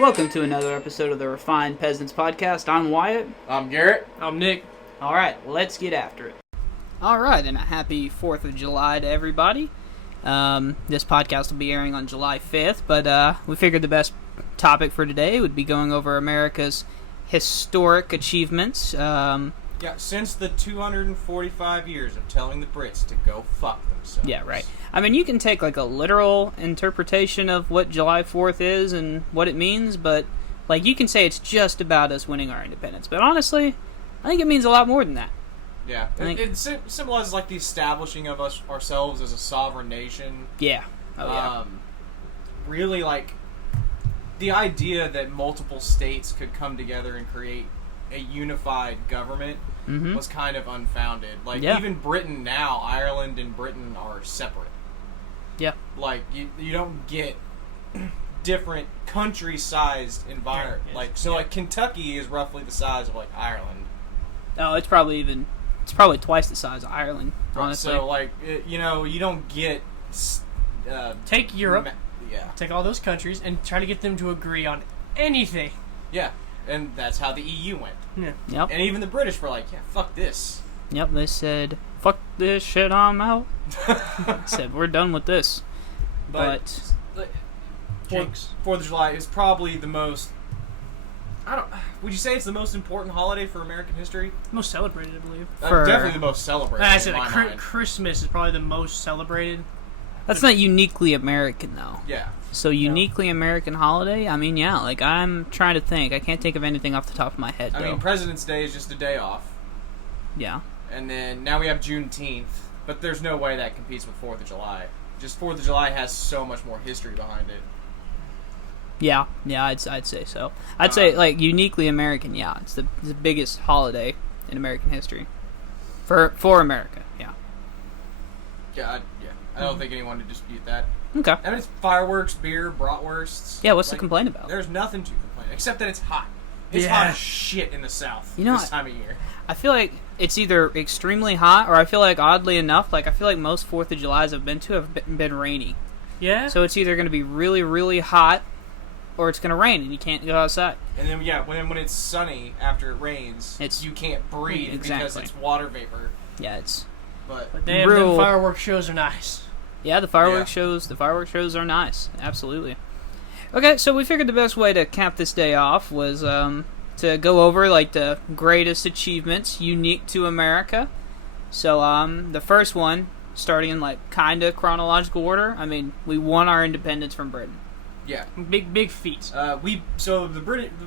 Welcome to another episode of the Refined Peasants Podcast. I'm Wyatt. I'm Garrett. I'm Nick. Alright, let's get after it. Alright, and a happy 4th of July to everybody. This podcast will be airing on July 5th, but we figured the best topic for today would be going over America's historic achievements. Since the 245 years of telling the Brits to go fuck themselves. Yeah, right. I mean, you can take like a literal interpretation of what July 4th is and what it means, but like you can say it's just about us winning our independence. But honestly, I think it means a lot more than that. Yeah, it symbolizes like the establishing of ourselves as a sovereign nation. Yeah. Oh, yeah. Really, like the idea that multiple states could come together and create a unified government was kind of unfounded. Like even Britain now, Ireland and Britain are separate. Yeah. Like you don't get different country-sized environment. Like Kentucky is roughly the size of like Ireland. Oh, it's probably twice the size of Ireland, honestly. So like you don't get Take Europe. Yeah. Take all those countries and try to get them to agree on anything. Yeah. And that's how the EU went. Yeah. Yep. And even the British were like, yeah, fuck this. Yep, they said, fuck this shit, I'm out. Said, we're done with this. But 4th of July is probably the most... Would you say it's the most important holiday for American history? Most celebrated, I believe. Definitely the most celebrated. I said Christmas is probably the most celebrated. That's not uniquely American, though. Yeah. So uniquely American holiday? I mean, yeah, like, I'm trying to think. I can't think of anything off the top of my head, though. I mean, President's Day is just a day off. Yeah. And then, now we have Juneteenth, but there's no way that competes with 4th of July. Just 4th of July has so much more history behind it. Yeah, I'd say so. I'd say, like, uniquely American, yeah. It's the biggest holiday in American history. For America, yeah. Yeah, I don't think anyone would dispute that. Okay. I mean, it's fireworks, beer, bratwursts. Yeah, what's to complain about? There's nothing to complain, except that it's hot. It's hot as shit in the South this time of year. I feel like it's either extremely hot, or I feel like, oddly enough, like, I feel like most 4th of Julys I've been to have been rainy. Yeah? So it's either going to be really, really hot, or it's going to rain, and you can't go outside. And then, when it's sunny after it rains, you can't breathe because it's water vapor. Yeah, it's... But damn, them fireworks shows are nice. Yeah, the fireworks shows are nice. Absolutely. Okay, so we figured the best way to cap this day off was to go over like the greatest achievements unique to America. So the first one, starting in like kinda chronological order. I mean, we won our independence from Britain. Yeah, big feat. The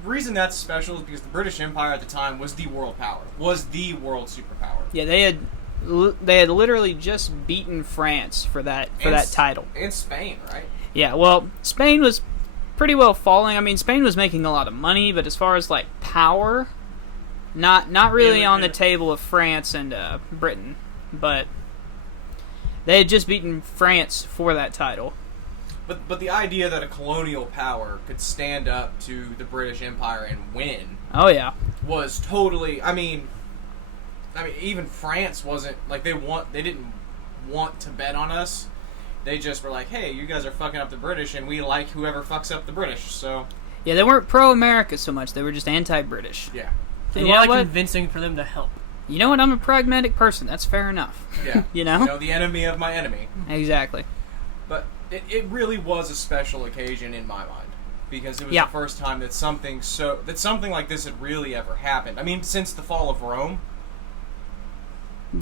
reason that's special is because the British Empire at the time was the world power, was the world superpower. Yeah, they had literally just beaten France for that title. And Spain, right? Yeah, well, Spain was pretty well falling. I mean, Spain was making a lot of money, but as far as like power, not really on the table of France and Britain. But they had just beaten France for that title. But the idea that a colonial power could stand up to the British Empire and win, was totally. I mean, even France wasn't like they didn't want to bet on us. They just were like, "Hey, you guys are fucking up the British, and we like whoever fucks up the British." So yeah, they weren't pro-America so much; they were just anti-British. Yeah, and you know what? Convincing for them to help. You know what? I'm a pragmatic person. That's fair enough. Yeah, you know, the enemy of my enemy. Exactly. But it really was a special occasion in my mind because it was the first time that something like this had really ever happened. I mean, since the fall of Rome.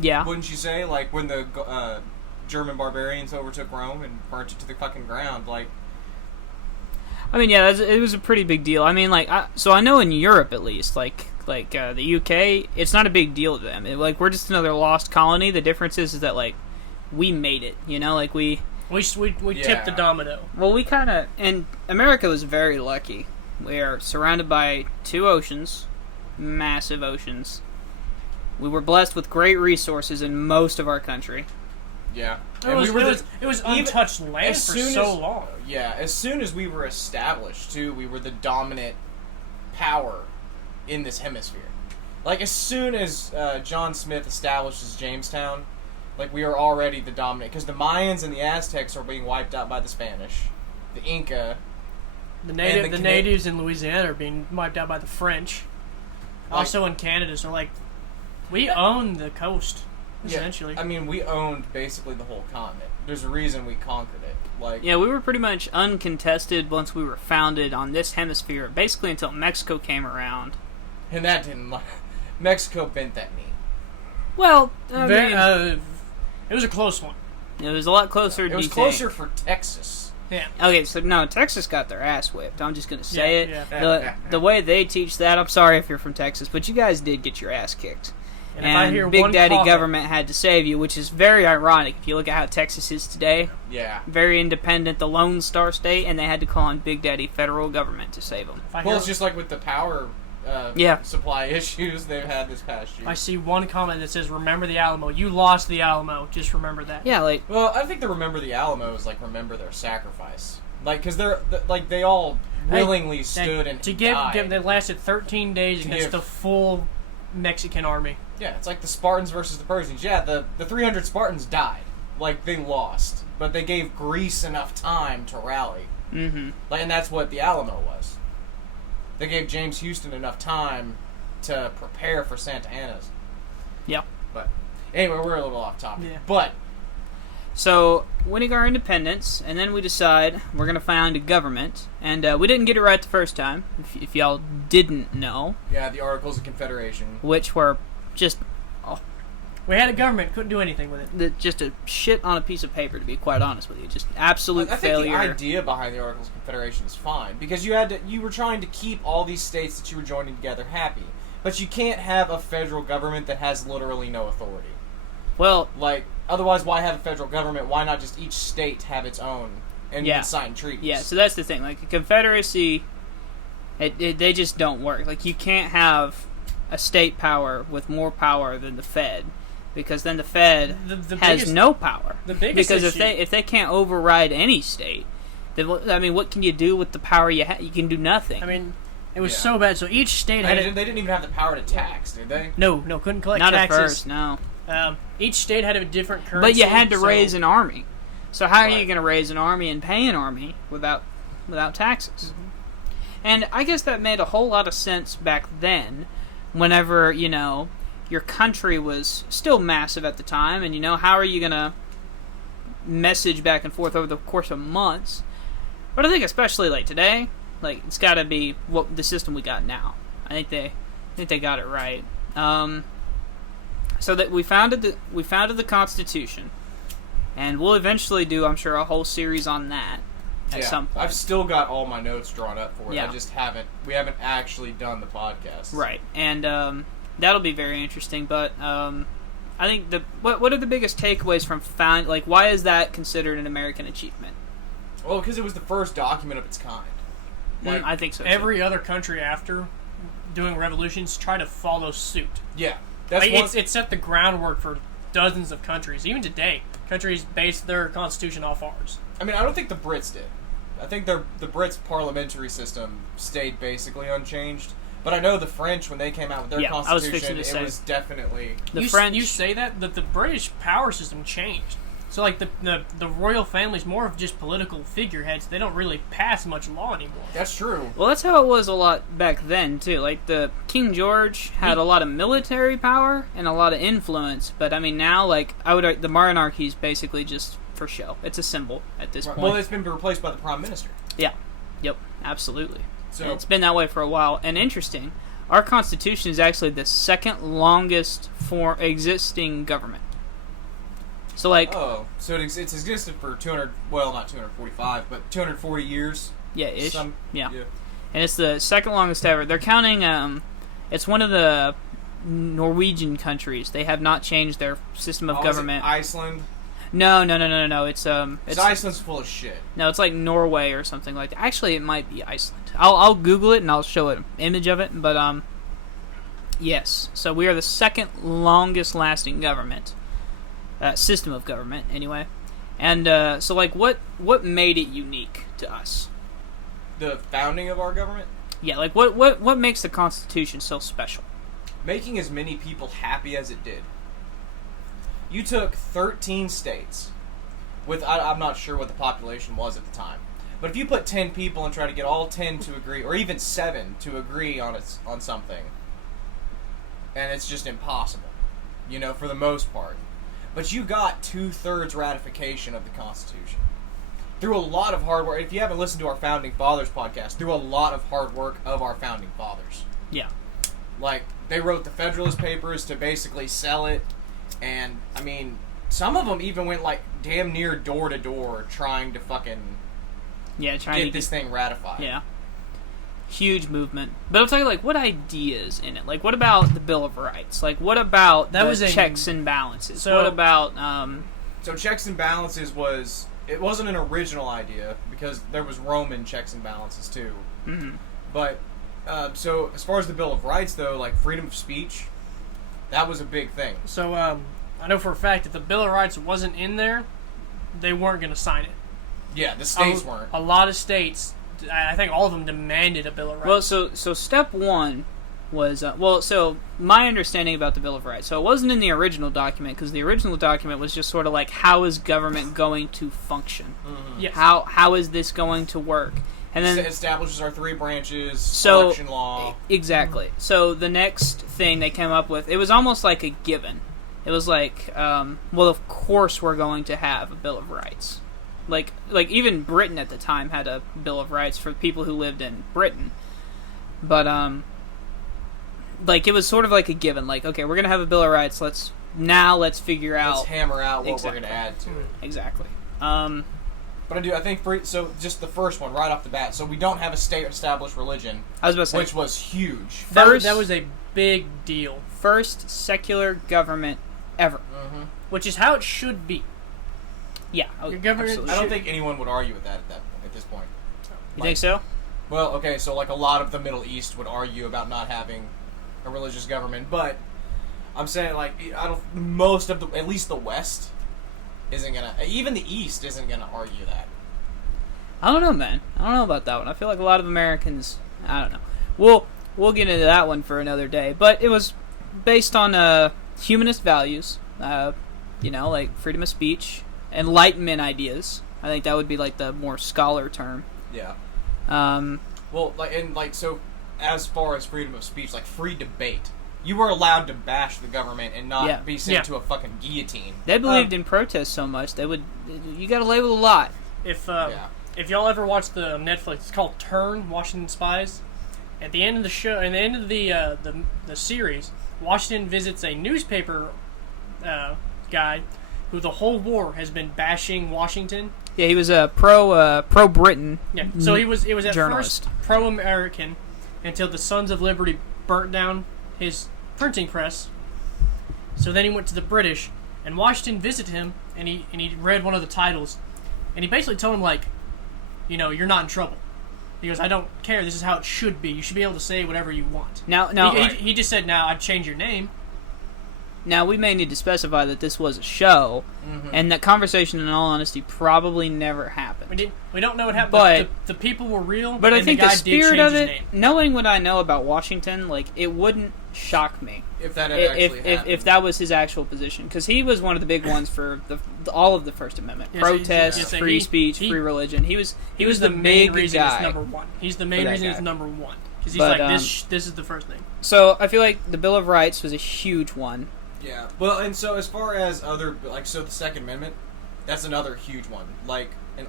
Yeah. Wouldn't you say? Like, when the German barbarians overtook Rome and burnt it to the fucking ground, like... I mean, yeah, it was a pretty big deal. I mean, like, so I know in Europe, at least, like the UK, it's not a big deal to them. We're just another lost colony. The difference is that, like, we made it, you know? Like, we tipped the domino. Well, we kind of... And America was very lucky. We are surrounded by 2 oceans. Massive oceans. We were blessed with great resources in most of our country. Yeah. It was untouched land for so long. Yeah, as soon as we were established, too, we were the dominant power in this hemisphere. Like, as soon as John Smith establishes Jamestown, like, we are already the dominant... Because the Mayans and the Aztecs are being wiped out by the Spanish. The Inca The natives in Louisiana are being wiped out by the French. Also in Canada, so like, we own the coast, essentially. Yeah, I mean, we owned basically the whole continent. There's a reason we conquered it. Like, yeah, we were pretty much uncontested once we were founded on this hemisphere, basically until Mexico came around. And that didn't... Mexico bent that knee. Well, it was a close one. It was a lot closer. It was closer for Texas. Yeah. Okay, so no, Texas got their ass whipped. I'm just gonna say it. Yeah. The way they teach that, I'm sorry if you're from Texas, but you guys did get your ass kicked. And if I hear Big one Daddy comment, government had to save you, which is very ironic if you look at how Texas is today. Yeah. Very independent, the Lone Star State, and they had to call on Big Daddy federal government to save them. Well, it's just like with the power supply issues they've had this past year. I see one comment that says, "Remember the Alamo. You lost the Alamo. Just remember that." Yeah, like... Well, I think the remember the Alamo is like remember their sacrifice. Like, because they all willingly stood and died. They lasted 13 days against the full Mexican army. Yeah, it's like the Spartans versus the Persians. Yeah, the 300 Spartans died. Like, they lost. But they gave Greece enough time to rally. Mm-hmm. Like, and that's what the Alamo was. They gave James Houston enough time to prepare for Santa Anna's. Yep. But, anyway, we're a little off topic. Yeah. But... So, winning our independence, and then we decide we're going to found a government. And we didn't get it right the first time, if y'all didn't know. Yeah, the Articles of Confederation. Which were just... We had a government, couldn't do anything with it. Just a shit on a piece of paper, to be quite honest with you. Just absolute failure. I think the idea behind the Articles of Confederation is fine. Because you were trying to keep all these states that you were joining together happy. But you can't have a federal government that has literally no authority. Well... Like... Otherwise, why have a federal government? Why not just each state have its own and sign treaties? Yeah, so that's the thing. Like, a confederacy, they just don't work. Like, you can't have a state power with more power than the Fed, because then the Fed has no power. The biggest because issue, if they can't override any state, then I mean, what can you do with the power you have? You can do nothing. I mean, it was so bad. So each state they didn't even have the power to tax, did they? No, couldn't collect not taxes. Not at first, no. Each state had a different currency. But you had to raise an army. So how are you going to raise an army and pay an army without taxes? Mm-hmm. And I guess that made a whole lot of sense back then, whenever, your country was still massive at the time, and, how are you going to message back and forth over the course of months? But I think especially, like, today, like, it's got to be what the system we got now. I think they got it right. So that we founded the Constitution, and we'll eventually do, I'm sure, a whole series on that at some point. I've still got all my notes drawn up for it. Yeah. I just we haven't actually done the podcast. Right, and that'll be very interesting. But I think what are the biggest takeaways from why is that considered an American achievement? Well, because it was the first document of its kind. Like, I think so. Every other country after doing revolutions try to follow suit. Yeah. It set the groundwork for dozens of countries. Even today, countries base their constitution off ours. I mean, I don't think the Brits did. I think the Brits' parliamentary system stayed basically unchanged. But I know the French, when they came out with their constitution, it was definitely... The French... You say that the British power system changed. So, like, the royal family's more of just political figureheads. They don't really pass much law anymore. That's true. Well, that's how it was a lot back then, too. Like, the King George had a lot of military power and a lot of influence. But, I mean, now, like, the monarchy is basically just for show. It's a symbol at this point. Well, it's been replaced by the Prime Minister. Yeah. Yep. Absolutely. So and it's been that way for a while. And interesting, our Constitution is actually the second longest existing government. So, like... Oh, so it's existed for 200... Well, not 245, but 240 years? Yeah, ish. Yeah. And it's the second longest ever. They're counting... it's one of the Norwegian countries. They have not changed their system of government. Is it Iceland? No. It's Iceland's full of shit. No, it's like Norway or something like that. Actually, it might be Iceland. I'll Google it and I'll show an image of it. But, yes. So we are the second longest lasting government. System of government, anyway. And so, like, what made it unique to us? The founding of our government? Yeah, like, what makes the Constitution so special? Making as many people happy as it did. You took 13 states with, I'm not sure what the population was at the time, But if you put 10 people and try to get all 10 to agree, or even 7 to agree on something, and it's just impossible, for the most part. But you got 2/3 ratification of the Constitution. Through a lot of hard work. If you haven't listened to our Founding Fathers podcast, through a lot of hard work of our Founding Fathers. Yeah. Like, they wrote the Federalist Papers to basically sell it, and, I mean, some of them even went, like, damn near door to door trying to fucking get this thing ratified. Yeah. Huge movement. But I'm talking, like, what ideas in it? Like, what about the Bill of Rights? Like, what about checks and balances? What about, So checks and balances it wasn't an original idea, because there was Roman checks and balances, too. Mm-hmm. But, so, as far as the Bill of Rights, though, like, freedom of speech, that was a big thing. So, I know for a fact that the Bill of Rights wasn't in there, they weren't going to sign it. Yeah, the states weren't. A lot of states, I think all of them demanded a Bill of Rights. Well, so step one was, so my understanding about the Bill of Rights, so it wasn't in the original document, because the original document was just sort of like, how is government going to function? Mm-hmm. Yes. How is this going to work? And then it establishes our 3 branches, election law. Exactly. So the next thing they came up with, it was almost like a given. It was like, well, of course we're going to have a Bill of Rights. Like even Britain at the time had a Bill of Rights for people who lived in Britain. But, like, it was sort of like a given. Like, okay, we're going to have a Bill of Rights. Let's figure out. Let's hammer out what we're going to add to it. Exactly. But I think, so just the first one, right off the bat, so we don't have a state-established religion. I was about to say. Which was huge. That was a big deal. First secular government ever. Mm-hmm. Which is how it should be. Yeah. Your government I don't think anyone would argue with that at this point. You think so? Well, okay, so like a lot of the Middle East would argue about not having a religious government, but I'm saying, like, most of at least the West isn't gonna, even the East isn't gonna argue that. I don't know, man. I don't know about that one. I feel like a lot of Americans, I don't know. We'll get into that one for another day, but it was based on humanist values, like freedom of speech, Enlightenment ideas. I think that would be like the more scholar term. Yeah. So as far as freedom of speech, like free debate, you were allowed to bash the government and not be sent to a fucking guillotine. They believed in protest so much you got to label a lot. If y'all ever watched the Netflix, it's called Turn: Washington Spies. At the end of the show, at the end of the series, Washington visits a newspaper guy who the whole war has been bashing Washington. Yeah, he was a pro Britain. Yeah, so he was at journalist. first pro American until the Sons of Liberty burnt down his printing press. So then he went to the British, and Washington visited him, and he read one of the titles, and he basically told him, like, you're not in trouble. He goes, I don't care. This is how it should be. You should be able to say whatever you want. He just said, now I'd change your name. Now, we may need to specify that this was a show, and that conversation, in all honesty, probably never happened. We don't know what happened, but the people were real, but I think the spirit of it, name. knowing what I know about Washington, like, it wouldn't shock me if that had actually happened. If that was his actual position, because he was one of the big ones for all of the First Amendment, protest, free speech, free religion. He was the main reason guy. It's number one. He's the main reason it's number one, because he's this is the first thing. So I feel like the Bill of Rights was a huge one. Yeah. Well, and so as far as other, like, so the Second Amendment, that's another huge one. Like a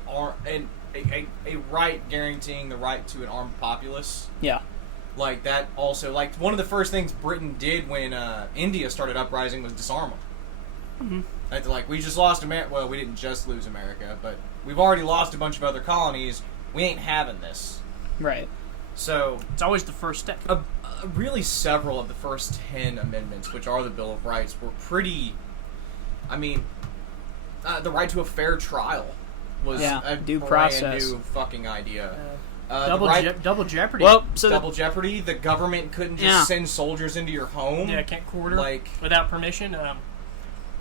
right guaranteeing the right to an armed populace. Yeah. Like that also, like one of the first things Britain did when India started uprising was disarm them. Mm-hmm. Like, we just lost America. Well, we didn't just lose America, but we've already lost a bunch of other colonies. We ain't having this. Right. So it's always the first step. Really, several of the first 10 amendments, which are the Bill of Rights, were pretty. I mean, the right to a fair trial was a due brand process. new fucking idea. Double jeopardy. Well, double jeopardy. The government couldn't just send soldiers into your home. Yeah, can't quarter like without permission.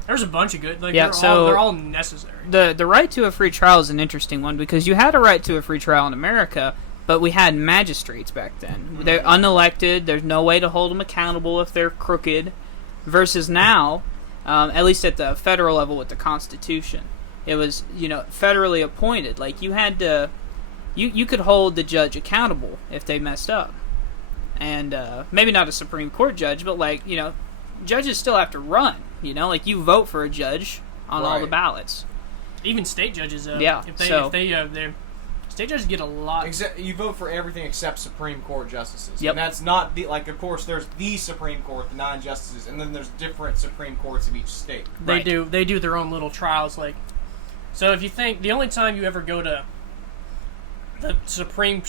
There's a bunch of good. Like, they're all necessary. The right to a free trial is an interesting one, because you had a right to a free trial in America, but we had magistrates back then. Mm-hmm. They're unelected. There's no way to hold them accountable if they're crooked. Versus now, at least at the federal level with the Constitution, it was federally appointed. Like, you had to you could hold the judge accountable if they messed up. And maybe not a Supreme Court judge, but like, judges still have to run. Like you vote for a judge on all the ballots. Even state judges, yeah. If they state judges get a lot. You vote for everything except Supreme Court justices. Yep. And that's not of course, there's the Supreme Court, the 9 justices, and then there's different Supreme Courts of each state. They do their own little trials. Like, so if you think the only time you ever go to the Supreme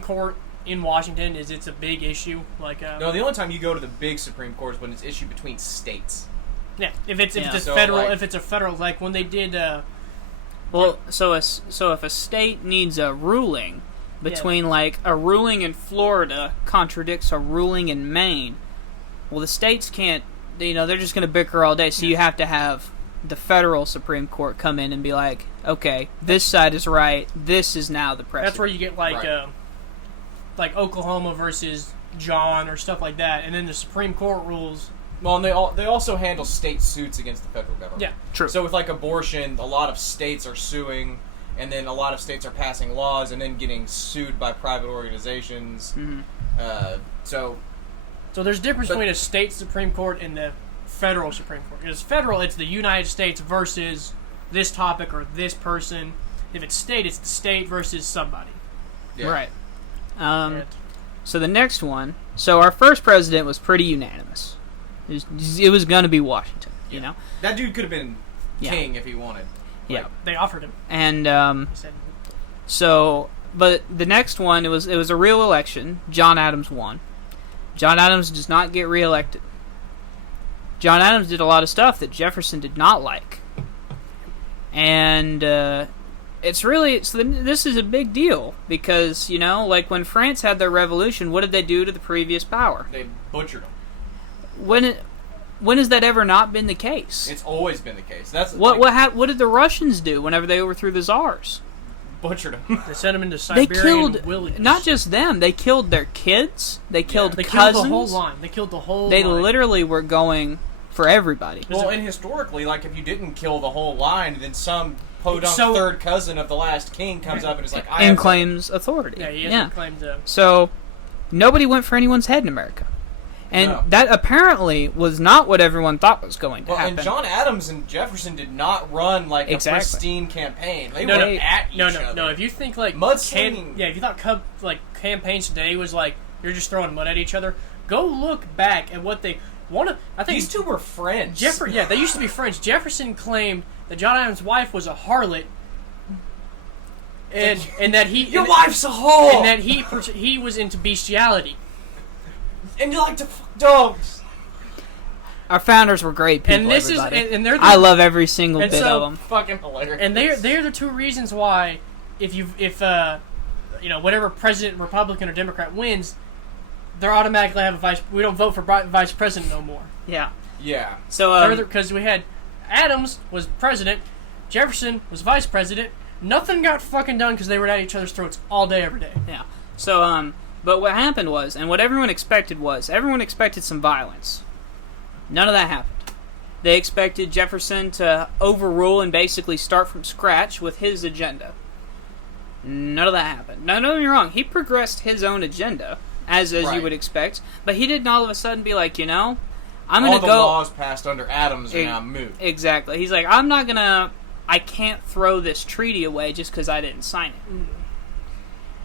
Court in Washington is it's a big issue. Like, no, the only time you go to the big Supreme Court is when it's issued between states. Yeah, if it's So, federal, like, if it's a federal, like when they did. Well, so if a state needs a ruling between like a ruling in Florida contradicts a ruling in Maine, well, the states can't. They're just going to bicker all day. So you have to have the federal Supreme Court come in and be like, okay, this side is right. This is now the precedent. That's where you get like Oklahoma versus John or stuff like that, and then the Supreme Court rules. Well, and they also handle state suits against the federal government. Yeah, true. So with like abortion, a lot of states are suing, and then a lot of states are passing laws and then getting sued by private organizations. Mm-hmm. So there's a difference between a state Supreme Court and the federal Supreme Court. Because federal, it's the United States versus this topic or this person. If it's state, it's the state versus somebody. Yeah. Right. So the next one. So our first president was pretty unanimous. It was going to be Washington, you know? That dude could have been king if he wanted. Yeah. They offered him. And but the next one, it was a real election. John Adams won. John Adams does not get reelected. John Adams did a lot of stuff that Jefferson did not like. And this is a big deal because, like when France had their revolution, what did they do to the previous power? They butchered them. When has that ever not been the case? It's always been the case. That's what did the Russians do whenever they overthrew the Tsars? Butchered them. They sent them into Siberian wilderness. Not just them. They killed their kids. They killed cousins. Killed the whole line. They killed the whole They line. literally were going for everybody. Well, and historically, like if you didn't kill the whole line, then some podunk third cousin of the last king comes up and is like, and claims authority. Yeah, he hasn't claimed So nobody went for anyone's head in America. And that apparently was not what everyone thought was going to happen. And John Adams and Jefferson did not run like a pristine campaign. They went at each other. No. If you think like mudslinging, if you thought campaigns today was like you're just throwing mud at each other, go look back at what they wanted. I think these two were friends. They used to be friends. Jefferson claimed that John Adams' wife was a harlot, and that your wife's a whore, and that he was into bestiality. And you like to fuck dogs. Our founders were great people. And this everybody. and they're I love every single bit of them. Fucking hilarious. And they're the two reasons why if whatever president, Republican or Democrat wins, they're automatically have a vice. We don't vote for vice president no more. Yeah. Yeah. So because we had Adams was president, Jefferson was vice president. Nothing got fucking done because they were at each other's throats all day, every day. Yeah. So but what happened was, and what everyone expected some violence. None of that happened. They expected Jefferson to overrule and basically start from scratch with his agenda. None of that happened. Now, don't get me wrong, he progressed his own agenda, as you would expect, but he didn't all of a sudden be like, I'm going to go... All the laws passed under Adams are now moot. Exactly. He's like, I can't throw this treaty away just because I didn't sign it.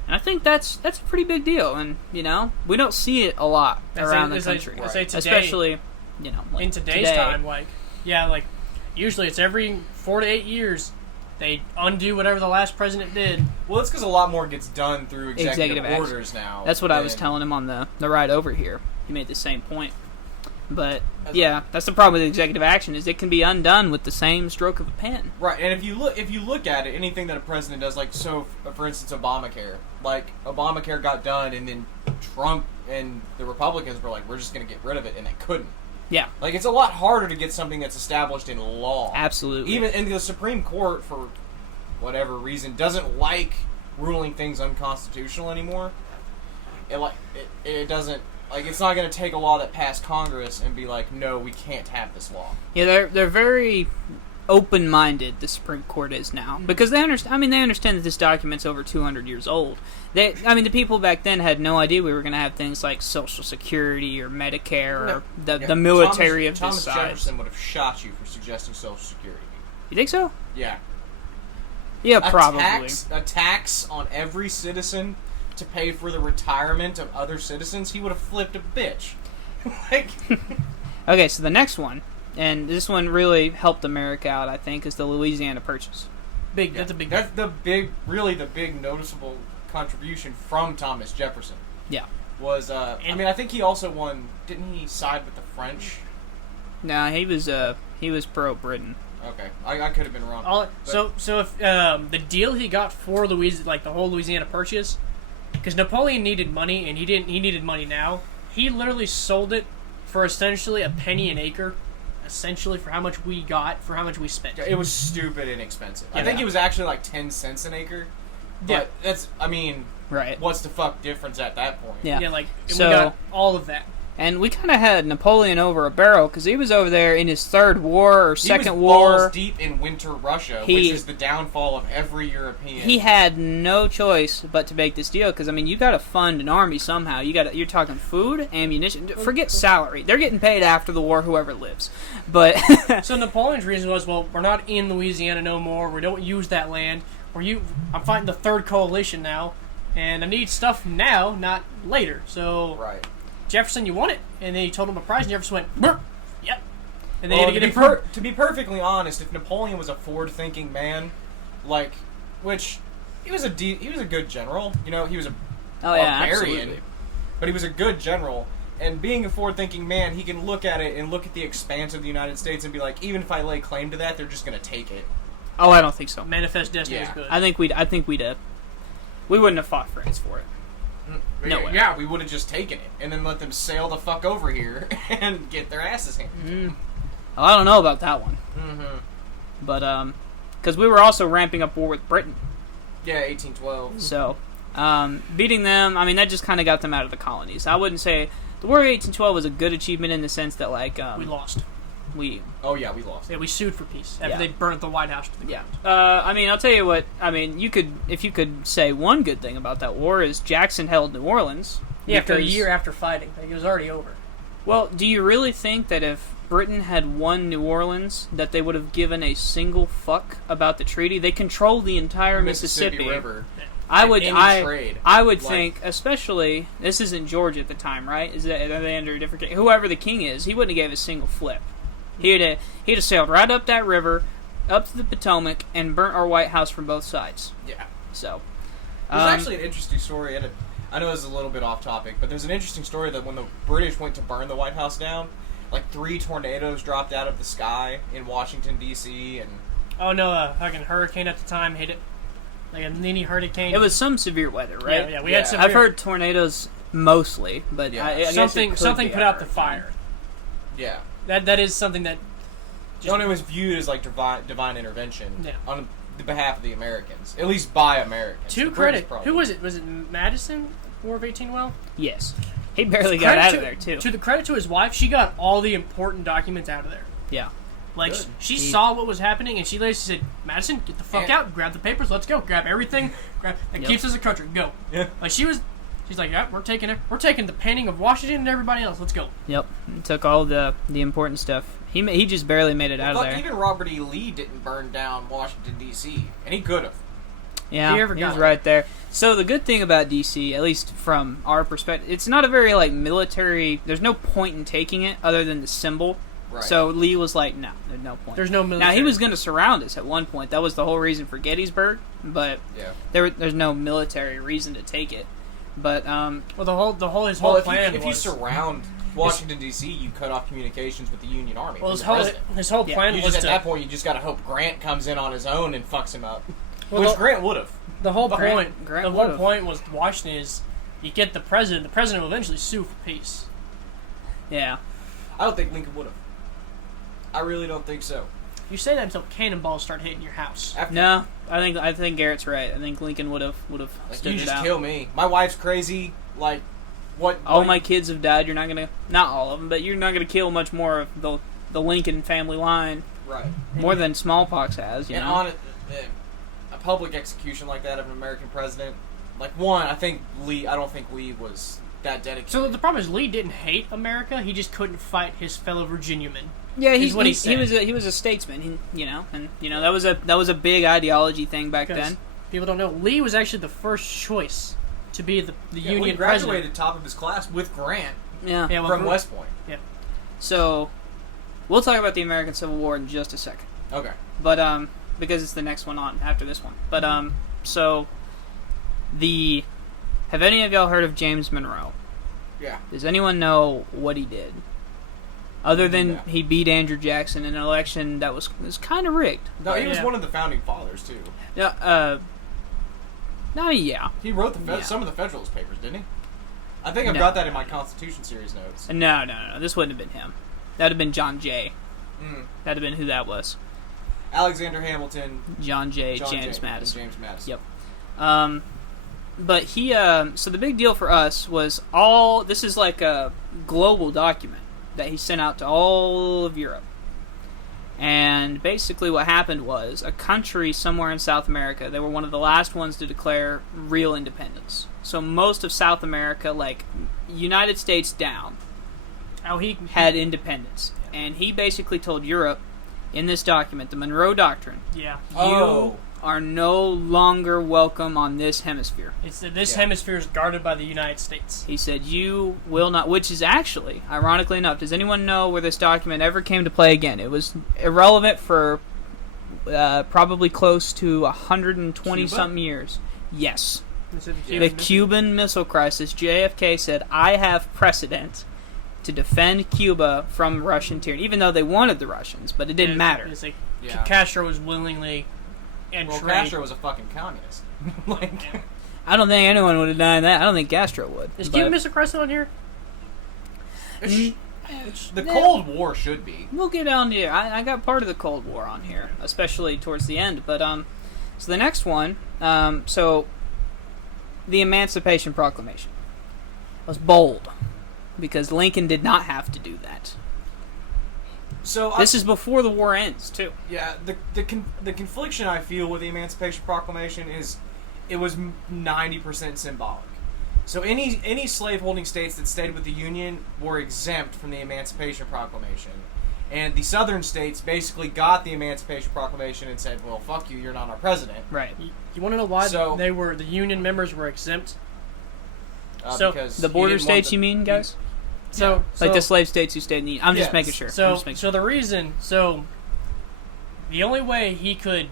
And I think that's a pretty big deal, and we don't see it a lot around the country, especially in today's time. Usually it's every 4 to 8 years they undo whatever the last president did. Well, it's because a lot more gets done through executive orders now. That's what I was telling him on the ride over here. He made the same point. But that's the problem with executive action is it can be undone with the same stroke of a pen. Right, and if you look at it, anything that a president does, like for instance, Obamacare got done, and then Trump and the Republicans were like, we're just going to get rid of it, and they couldn't. Yeah, like it's a lot harder to get something that's established in law. Absolutely. Even in the Supreme Court, for whatever reason, doesn't like ruling things unconstitutional anymore. It doesn't. Like, it's not going to take a law that passed Congress and be like, no, we can't have this law. Yeah, they're very open-minded the Supreme Court is now, because they understand. I mean, they understand that this document's over 200 years old. The people back then had no idea we were going to have things like Social Security or Medicare or the military of this Thomas size. Jefferson would have shot you for suggesting Social Security. You think so? Yeah. Yeah, probably. A tax on every citizen to pay for the retirement of other citizens. He would have flipped a bitch. Okay, so the next one, and this one really helped America out, I think, is the Louisiana Purchase. That's a big. That's the big noticeable contribution from Thomas Jefferson. Yeah. Was I think he also won. Didn't he side with the French? Nah, he was pro Britain. Okay, I could have been wrong. So if the deal he got for the whole Louisiana Purchase, because Napoleon needed money and he needed money now. He literally sold it for essentially a penny an acre, essentially for how much we got, for how much we spent. It was stupid inexpensive. Yeah. I think it was actually like 10 cents an acre. But that's, right. What's the fuck difference at that point? Yeah. We So- got all of that. And we kind of had Napoleon over a barrel, because he was over there in his third war or second war. Balls deep in winter Russia, which is the downfall of every European. He had no choice but to make this deal, because you got to fund an army somehow. You're talking food, ammunition. Forget salary; they're getting paid after the war, whoever lives. But So Napoleon's reason was, well, we're not in Louisiana no more. We don't use that land. I'm fighting the Third Coalition now, and I need stuff now, not later. So right. Jefferson, you want it? And then he told him a price, and Jefferson went, "Burp, yep." And then Well, he had to get it to be perfectly honest, if Napoleon was a forward-thinking man, which he was a good general. You know, he was a barbarian, absolutely. but he was a good general. And being a forward-thinking man, he can look at it and look at the expanse of the United States and be like, even if I lay claim to that, they're just going to take it. Oh, I don't think so. Manifest Destiny Yeah. is good. I think we wouldn't have fought France for it. No way. Yeah, we would have just taken it and then let them sail the fuck over here and get their asses handed. Well, I don't know about that one. Mm-hmm. But because we were also ramping up war with Britain, Yeah, 1812. so beating them, that just kind of got them out of the colonies. I wouldn't say the War of 1812 was a good achievement in the sense that we lost. Oh yeah, we lost. Yeah, we sued for peace after Yeah. they burnt the White House to the ground. I'll tell you what. If you could say one good thing about that war is Jackson held New Orleans. Yeah, after a because- year after fighting, it was already over. Well, do you really think that if Britain had won New Orleans, that they would have given a single fuck about the treaty? They control the entire Mississippi River. I would, Trade. I would think, especially this isn't Georgia at the time, right? Are they under a different king? Whoever the king is, he wouldn't have gave a single flip. He'd have sailed right up that river, up to the Potomac, and burnt our White House from both sides. Yeah. So, there's actually an interesting story. I know this is a little bit off topic, but there's an interesting story that when the British went to burn the White House down, 3 tornadoes dropped out of the sky in Washington D.C. and Oh no, a fucking hurricane at the time hit it, like a mini hurricane. it was some severe weather, right? Yeah, we had severe. I've heard tornadoes mostly, but Yeah. I guess something it could be put a out the hurricane. fire. yeah. That is something that. It was viewed as divine intervention Yeah. on the behalf of the Americans, at least by Americans. To The British credit, probably- who was it? Was it Madison? War of 1812. Yes, he barely got out of there too. To the credit to his wife, she got all the important documents out of there. Yeah. Like Good. she saw what was happening, and she said, "Madison, get the fuck And- out! Grab the papers. Let's go. Grab everything. That Yep. keeps us a country. Go." Yeah. Like she's like, "Yeah, we're taking it. We're taking the painting of Washington and everybody else. Let's go." Yep, took all the important stuff. He just barely made it out of Fuck, there. even Robert E. Lee didn't burn down Washington D.C. and he could have. Yeah, He ever he got was it. right there. So the good thing about DC, at least from our perspective, it's not a very military. There's no point in taking it other than the symbol. Right. So Lee was like, no, there's no point. There's no military. Now he was going to surround us at one point. That was the whole reason for Gettysburg, but Yeah. there's no military reason to take it. But Well, his whole Well, plan if you was. surround Washington D.C., you cut off communications with the Union Army. Well, from the president. his whole Yeah, plan You was just, at to. that point, you just got to hope Grant comes in on his own and fucks him up. Well, Which the- Grant would have. The whole Grant- point. Grant the whole would've. point was Washington is you get the president. The president will eventually sue for peace. yeah, I don't think Lincoln would have. I really don't think so. You say that until cannonballs start hitting your house. After, no, I think Garrett's right. I think Lincoln would have stood you it just out. kill me. My wife's crazy. What? All my kids have died. You're not gonna, not all of them, but you're not gonna kill much more of the Lincoln family line. Right. More than smallpox has, you and know. on a public execution like that of an American president, like one, I don't think Lee was that dedicated. So the problem is Lee didn't hate America. He just couldn't fight his fellow Virginiamen. Yeah, he was a statesman, that was a big ideology thing back then. People don't know Lee was actually the first choice to be the Union Lee president. graduated top of his class with Grant Yeah. from West Point. Yeah. So, we'll talk about the American Civil War in just a second. Okay. But because it's the next one on after this one. But so have any of y'all heard of James Monroe? Yeah. Does anyone know what he did? Other than Yeah. he beat Andrew Jackson in an election that was kind of rigged. No, he was one of the founding fathers too. Yeah. No, yeah. He wrote Yeah. some of the Federalist Papers, didn't he? I think I've No. got that in my Constitution series notes. No. This wouldn't have been him. That would have been John Jay. Mm. That would have been who that was. Alexander Hamilton, John Jay, James James Madison. James Madison. Yep. But he, so the big deal for us was this is like a global document that he sent out to all of Europe. And basically what happened was a country somewhere in South America, they were one of the last ones to declare real independence. So most of South America, like United States down, had independence. Yeah. And he basically told Europe in this document, the Monroe Doctrine, Yeah. you are no longer welcome on this hemisphere. This hemisphere is guarded by the United States. He said, you will not, which is actually, ironically enough, does anyone know where this document ever came to play again? It was irrelevant for probably close to 120-something years. Yes. The Cuban Missile Crisis, JFK said, I have precedent to defend Cuba from Russian tyranny, even though they wanted the Russians, but it didn't matter. It's like Yeah. Castro was willingly and Well, trade. Castro was a fucking communist. Like, I don't think anyone would have done that. I don't think Castro would. Is but- Cuban Missile Crisis on here? the Cold War should be. We'll get down to I got part of the Cold War on here, especially towards the end. But so the next one, so the Emancipation Proclamation was bold because Lincoln did not have to do that. So This is before the war ends, too. yeah, the confliction I feel with the Emancipation Proclamation is it was 90% symbolic. So any slaveholding states that stayed with the Union were exempt from the Emancipation Proclamation. And the southern states basically got the Emancipation Proclamation and said, well, fuck you, you're not our president. Right. You want to know why So- the Union members were exempt? So- Because The he border didn't want states, you mean, guys? So, Like the slave states who stayed in the Union. I'm just Yes. making sure. I'm So, just making so the reason, the only way he could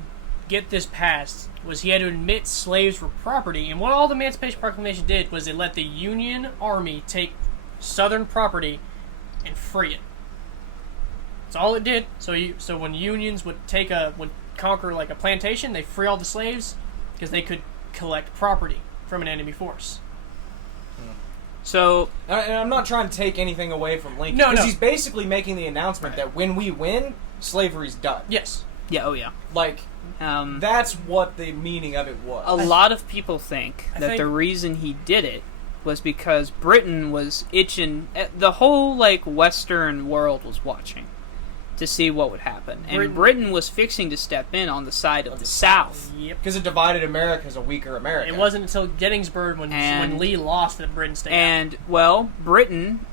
get this passed was he had to admit slaves were property, and what all the Emancipation Proclamation did was it let the Union Army take Southern property and free it. That's all it did. So when Unions would conquer like a plantation, they free all the slaves because they could collect property from an enemy force. So, And I'm not trying to take anything away from Lincoln. No, because no. he's basically making the announcement that when we win, slavery's done. Yes. yeah, oh yeah. Like, that's what the meaning of it was. A lot of people think I that think- the reason he did it was because Britain was itching. The whole, like, Western world was watching to see what would happen. And Britain was fixing to step in on the side of the South. Yep. Because a divided America is a weaker America. It wasn't until Gettysburg when Lee lost that Britain stayed out. And, well, Britain,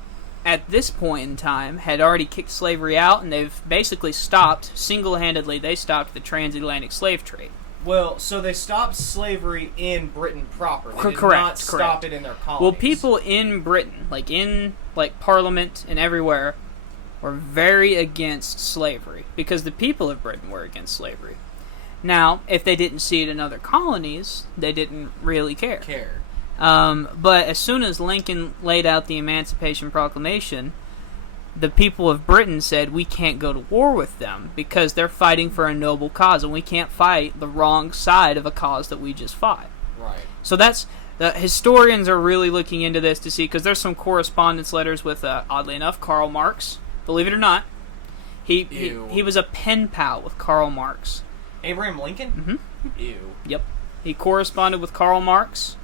at this point in time, had already kicked slavery out, and they've basically stopped, single-handedly, they stopped the transatlantic slave trade. Well, so they stopped slavery in Britain proper. They did Correct, not stop it in their colonies. Well, people in Britain, like Parliament and everywhere, were very against slavery because the people of Britain were against slavery. Now, if they didn't see it in other colonies, they didn't really care. But as soon as Lincoln laid out the Emancipation Proclamation, the people of Britain said, we can't go to war with them because they're fighting for a noble cause, and we can't fight the wrong side of a cause that we just fought. Right. So that's... The historians are really looking into this to see, because there's some correspondence letters with, oddly enough, Karl Marx. Believe it or not, he was a pen pal with Karl Marx. Abraham Lincoln? Mm-hmm. Ew. Yep. He corresponded with Karl Marx.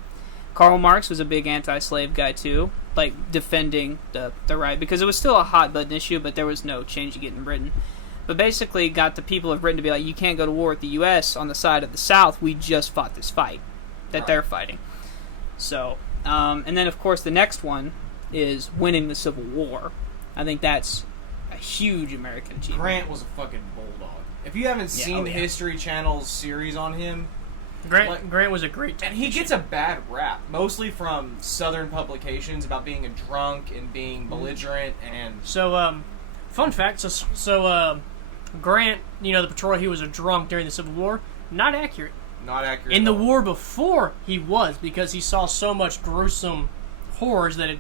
Karl Marx was a big anti-slave guy, too, like, defending the right, because it was still a hot-button issue, but there was no change to get in Britain. but basically got the people of Britain to be like, you can't go to war with the U.S. on the side of the South. We just fought this fight that they're fighting. So, and then of course the next one is winning the Civil War. I think that's a huge American achievement. Grant was a fucking bulldog. If you haven't seen the History Channel's series on him, Grant was a great tactician. And he gets a bad rap, mostly from Southern publications about being a drunk and being belligerent and... So, fun fact, so Grant, the patrol, he was a drunk during the Civil War. Not accurate. Not accurate. In the war before, he was, because he saw so much gruesome horrors that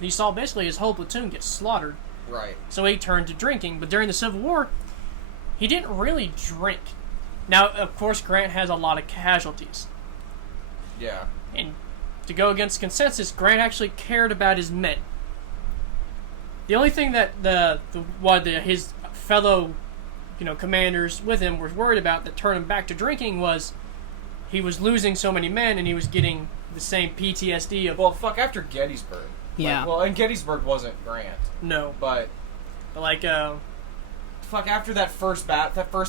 he saw basically his whole platoon get slaughtered. Right. So he turned to drinking, but during the Civil War, he didn't really drink. Now, of course, Grant has a lot of casualties. Yeah. And to go against consensus, Grant actually cared about his men. The only thing that his fellow, commanders with him were worried about that turned him back to drinking was he was losing so many men and he was getting the same PTSD of... Well, fuck, after Gettysburg. Yeah. And Gettysburg wasn't Grant. No. But fuck, after that first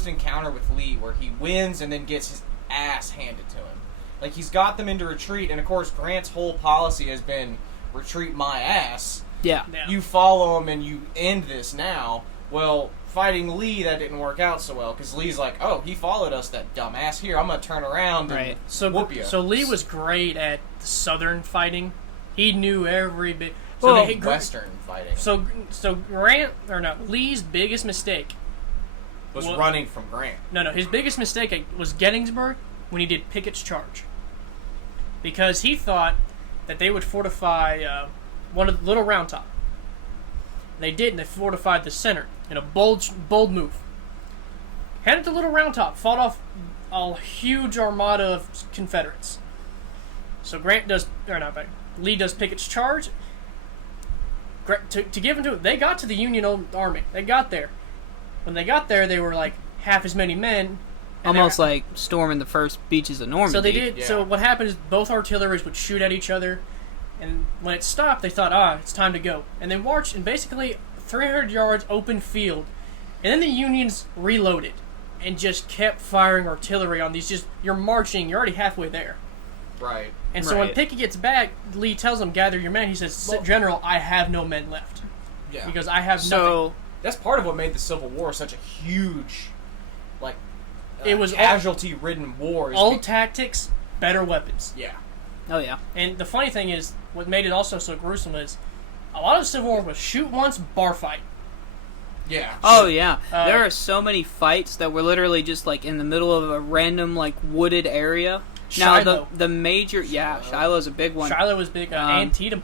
encounter with Lee, where he wins and then gets his ass handed to him. Like, he's got them into retreat, and of course, Grant's whole policy has been, retreat my ass. Yeah. You follow him and you end this now. Well, fighting Lee, that didn't work out so well, because Lee's like, oh, he followed us, that dumbass. Here, I'm going to turn around and whoop you. So Lee was great at the Southern fighting. He knew every bit. Western fighting. So Lee's biggest mistake was running from Grant. No, his biggest mistake was Gettysburg when he did Pickett's charge. Because he thought that they would fortify one of the Little Round Top. They didn't. They fortified the center in a bold move. Headed to Little Round Top, fought off a huge armada of Confederates. So Lee does Pickett's charge. To give him to it, they got to the Union Army. They got there. When they got there, they were like half as many men. Almost like storming the first beaches of Normandy. So they did. Yeah. So what happened is both artilleries would shoot at each other, and when it stopped, they thought, it's time to go. And they marched in basically 300 yards open field, and then the Unions reloaded and just kept firing artillery on these. You're marching. You're already halfway there. Right. And so when Pickett gets back, Lee tells him, gather your men. He says, General, I have no men left. Yeah. Because I have nothing. That's part of what made the Civil War such a huge, it was casualty-ridden war. Old tactics, better weapons. Yeah. Oh, yeah. And the funny thing is, what made it also so gruesome is, a lot of the Civil War was shoot once, bar fight. Yeah. Oh, yeah. There are so many fights that were literally just, in the middle of a random, wooded area. Shiloh. Now, the major... Yeah, Shiloh's a big one. Shiloh was big. Antietam.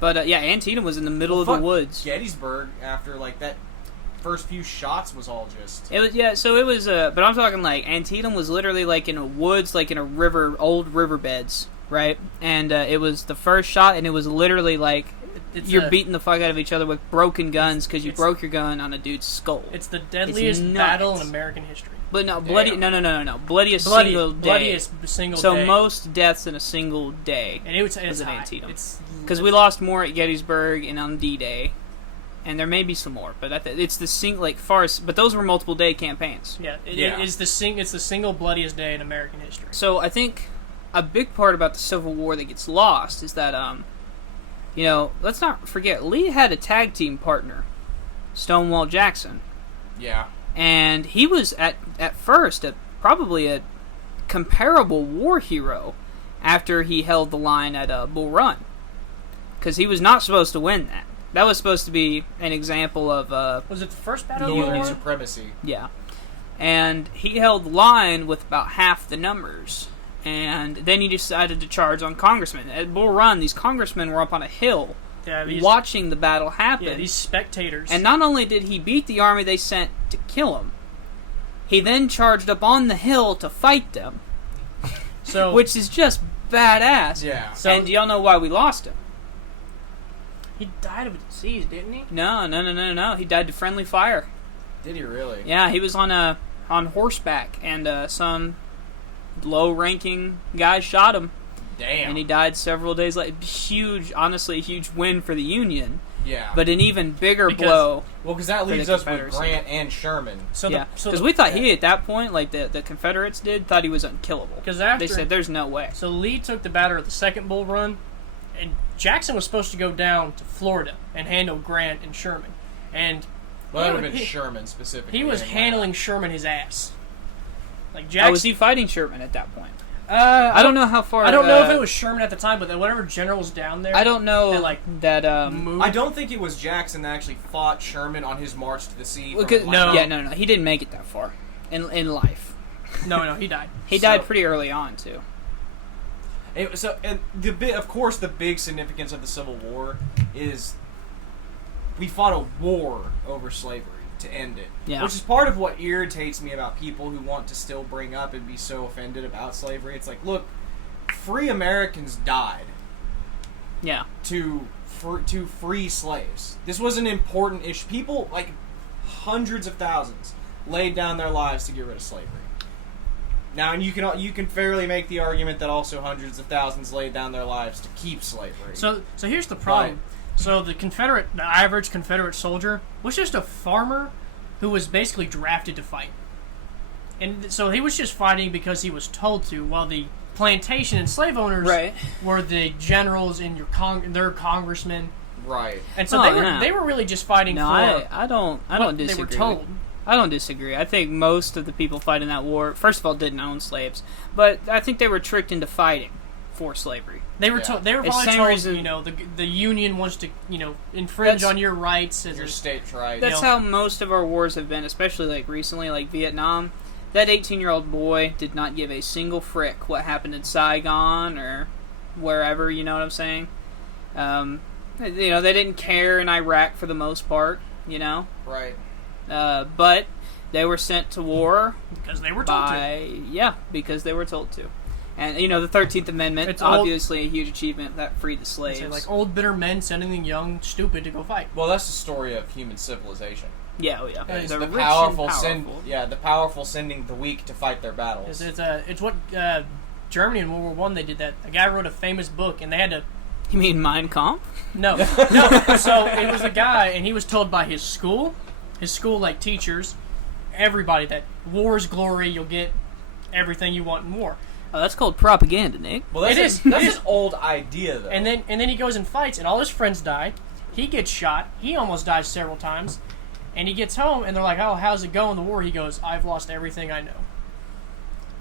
But, Antietam was in the middle of the woods. Gettysburg, after, that first few shots was all just... It was, so it was, but I'm talking, Antietam was literally, in a woods, in a river, old riverbeds, right? And it was the first shot, and it was literally, you're beating the fuck out of each other with broken guns because you broke your gun on a dude's skull. It's the deadliest battle in American history. But no, no. Bloodiest single day. Bloodiest single day. So most deaths in a single day. And it's in high. Antietam. Because we lost more at Gettysburg and on D-Day. And there may be some more, but it's the but those were multiple day campaigns. Yeah, it's the single bloodiest day in American history. So I think a big part about the Civil War that gets lost is that let's not forget Lee had a tag team partner, Stonewall Jackson. Yeah. And he was at first probably a comparable war hero after he held the line at Bull Run, because he was not supposed to win that. That was supposed to be an example of... was it the first battle of Union supremacy? Yeah. And he held the line with about half the numbers. And then he decided to charge on congressmen. At Bull Run, these congressmen were up on a hill watching the battle happen. Yeah, these spectators. And not only did he beat the army they sent to kill him, he then charged up on the hill to fight them. So, which is just badass. Yeah. And do y'all know why we lost him? He died of a disease, didn't he? No. He died to friendly fire. Did he really? Yeah, he was on horseback, and some low-ranking guy shot him. Damn. And he died several days later. Huge, honestly, huge win for the Union. Yeah. But an even bigger Because- blow. Well, because that for the leaves us with Confederacy. Grant and Sherman. So Yeah, so because we thought he, at that point, like the Confederates did, thought he was unkillable. Because after They said, there's no way. So Lee took the batter of the second Bull Run, and Jackson was supposed to go down to Florida and handle Grant and Sherman. And Well, that he would have was- been Sherman specifically. he was in Atlanta. handling Sherman his ass. Like Oh, Jackson. was he fighting Sherman at that point? I I don't know how far. I don't know if it was Sherman at the time, but whatever generals down there. I don't know that. Moved. I don't think it was Jackson that actually fought Sherman on his march to the sea. from Because, Atlanta. no. He didn't make it that far in life. No, he died. He died pretty early on too. And of course, the big significance of the Civil War is we fought a war over slavery to end it. Yeah. Which is part of what irritates me about people who want to still bring up and be so offended about slavery. It's like, look, free Americans died Yeah. to free slaves. This was an important issue. People, like hundreds of thousands, laid down their lives to get rid of slavery. Now, and you can fairly make the argument that also hundreds of thousands laid down their lives to keep slavery. So here's the problem. So the average Confederate soldier was just a farmer who was basically drafted to fight. And so he was just fighting because he was told to, while the plantation and slave owners Right. were the generals and their congressmen. Right. And so they were really just fighting No, for I don't what disagree. they were told. I don't disagree. I think most of the people fighting that war, first of all, didn't own slaves, but I think they were tricked into fighting for slavery. They were Yeah. told. They were It's probably same told. reason- The union wants to infringe That's- on your rights as Your a state's right. That's how most of our wars have been, especially like recently, like Vietnam. That 18-year-old boy did not give a single frick what happened in Saigon or wherever. You know what I'm saying? They didn't care in Iraq for the most part. You know, Right. but they were sent to war because they were told to. because they were told to. And, the 13th Amendment, It's obviously a huge achievement that freed the slaves. Say, like old bitter men sending the young stupid to go fight. Well, that's the story of human civilization. Yeah. It's The the rich powerful and powerful. the powerful sending the weak to fight their battles. It's what Germany in World War One they did that. A guy wrote a famous book and they had to. You mean Mein Kampf? No. So it was a guy and he was told by his school like teachers, everybody that war's glory. You'll get everything you want and more. Oh, that's called propaganda, Nick. Well, that's It is. That's It is. an old idea, though. And then he goes and fights, and all his friends die. He gets shot. He almost dies several times. And he gets home, and they're like, "Oh, how's it going in the war?" He goes, "I've lost everything I know."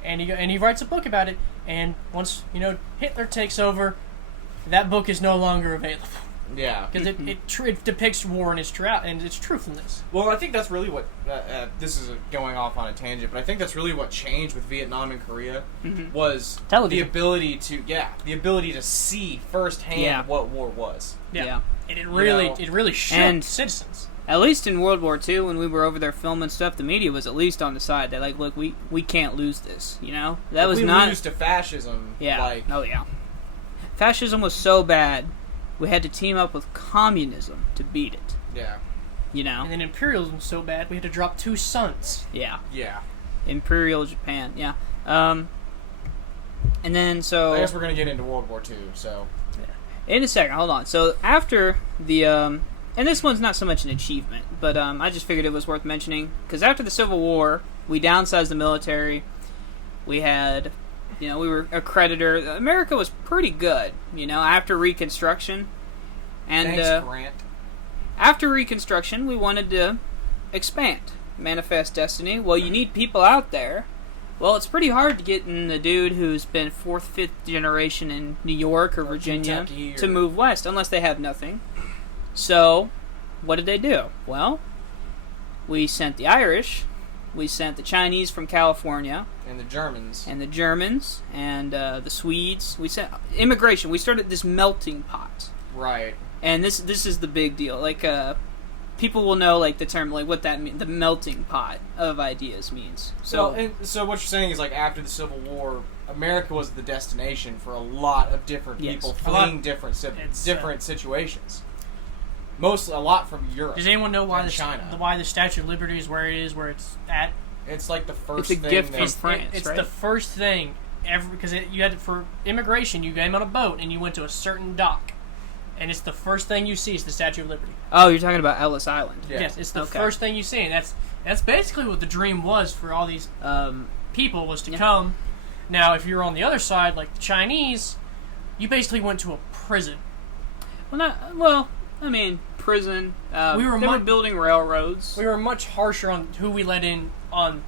And he writes a book about it. And once Hitler takes over, that book is no longer available yeah. because it depicts war and its truthfulness. Well, I think that's really what this is going off on a tangent, but I think that's really what changed with Vietnam and Korea was Television. the ability to see firsthand what war was. Yeah. And it really shook And- citizens. At least in World War II, when we were over there filming stuff, the media was at least on the side. They're like, look, we can't lose this, That If was we not... lose to fascism. Yeah. Like, Oh, yeah. Fascism was so bad, we had to team up with communism to beat it, yeah, And then imperialism so bad, we had to drop 2 sons. Yeah. yeah. Imperial Japan, yeah. And then, so... I guess we're gonna get into World War II. So In a second, hold on. So after the, and this one's not so much an achievement, but I just figured it was worth mentioning, because after the Civil War, we downsized the military. We had, we were a creditor. America was pretty good, after Reconstruction. And thanks, Grant. after Reconstruction, we wanted to expand, manifest destiny. Well, you need people out there. Well, it's pretty hard to get in the dude who's been 4th, 5th generation in New York or Virginia Kentucky to or- move west, unless they have nothing. So, what did they do? Well, we sent the Irish, we sent the Chinese from California, And the Germans. and the Germans, and the Swedes. We sent immigration. We started this melting pot. Right. And this is the big deal. Like, people will know, like, the term, like, what that means. The melting pot of ideas means. So, So what you're saying is, like, after the Civil War, America was the destination for a lot of different Yes. people A lot. fleeing different It's, different situations. A lot from Europe. Does anyone know why and China. why the Statue of Liberty is where it is, where it's at? It's like the first It's a thing gift that- from France, It's right? the first thing ever because you had for immigration. You came on a boat and you went to a certain dock, and it's the first thing you see is the Statue of Liberty. Oh, you're talking about Ellis Island. Yeah. Yes, it's the Okay. first thing you see, and that's basically what the dream was for all these people, was to come. Now, if you're on the other side, like the Chinese, you basically went to a prison. I mean, prison. We were they were building railroads. We were much harsher on who we let in on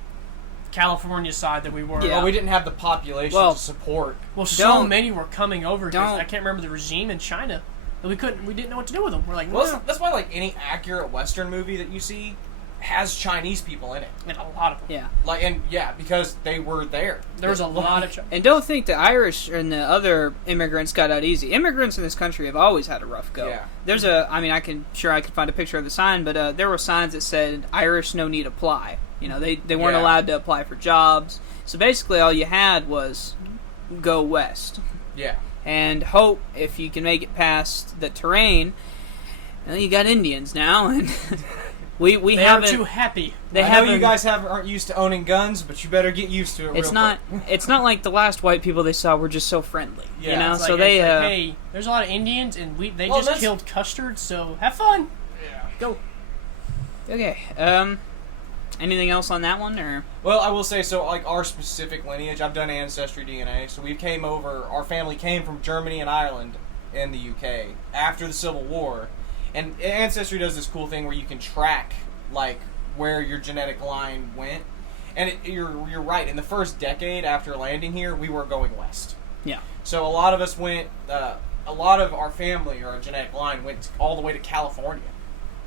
California's side than we were. Yeah. Well, we didn't have the population to support. Well, so many were coming over. I can't remember the regime in China. We didn't know what to do with them. We're like, well, that's why like any accurate Western movie that you see has Chinese people in it. And a lot of them. Yeah. Because they were there. There was a lot of And don't think the Irish and the other immigrants got out easy. Immigrants in this country have always had a rough go. Yeah. There's I could find a picture of the sign, but there were signs that said Irish no need apply. You know, they weren't allowed to apply for jobs. So basically all you had was go west. Yeah. And hope if you can make it past the terrain. Well, you got Indians now, and we they haven't. They are too happy. I know you guys aren't used to owning guns, but you better get used to it. It's not. It's not like the last white people they saw were just so friendly. Yeah, you know, It's so like, they. hey, there's a lot of Indians, and they just killed Custard, so have fun. Yeah. Go. Okay. Anything else on that one, or? Well, I will say, so like our specific lineage, I've done Ancestry DNA, so our family came from Germany and Ireland in the UK after the Civil War, and Ancestry does this cool thing where you can track like where your genetic line went, and you're right. In the first decade after landing here, we were going west. Yeah. So a lot of us went. A lot of our family or our genetic line went all the way to California.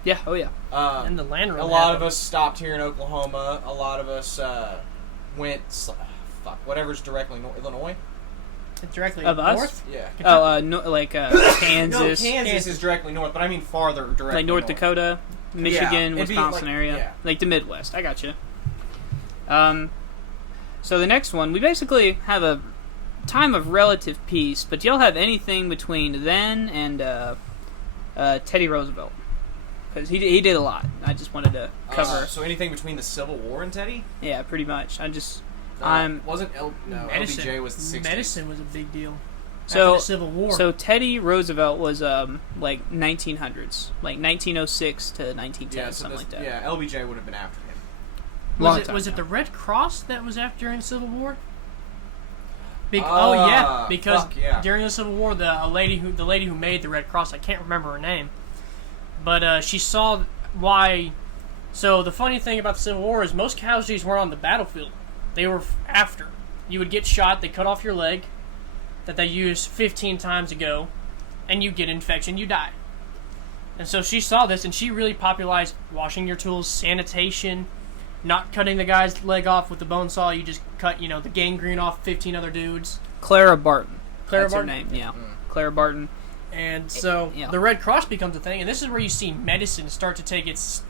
Yeah. Oh yeah. And the land a lot of us stopped here in Oklahoma. A lot of us went whatever's directly Illinois. Directly of north? us? Yeah. Kansas. No, Kansas is directly north, but I mean farther directly like North Dakota, Michigan, it'd be Wisconsin like- area, yeah. like the Midwest. I got you. So the next one, we basically have a time of relative peace, but y'all have anything between then and Teddy Roosevelt? Because he did a lot. I just wanted to cover. So anything between the Civil War and Teddy? Yeah, pretty much. Wasn't medicine. LBJ was the 60s. Medicine was a big deal. So After the Civil War. So Teddy Roosevelt was like 1900s, like 1906 to 1910, something like that. Yeah, LBJ would have been after him. Was it the Red Cross that was after during the Civil War? Because during the Civil War, the lady who made the Red Cross, I can't remember her name, but she saw why. So the funny thing about the Civil War is most casualties weren't on the battlefield; they were after. You would get shot, they cut off your leg, that they used 15 times ago, and you get infection, you die. And so she saw this, and she really popularized washing your tools, sanitation. Not cutting the guy's leg off with the bone saw, you just cut, the gangrene off 15 other dudes. Clara Barton. Clara That's Barton? her name, yeah. Clara Barton. And so the Red Cross becomes a thing, and this is where you see medicine start to take its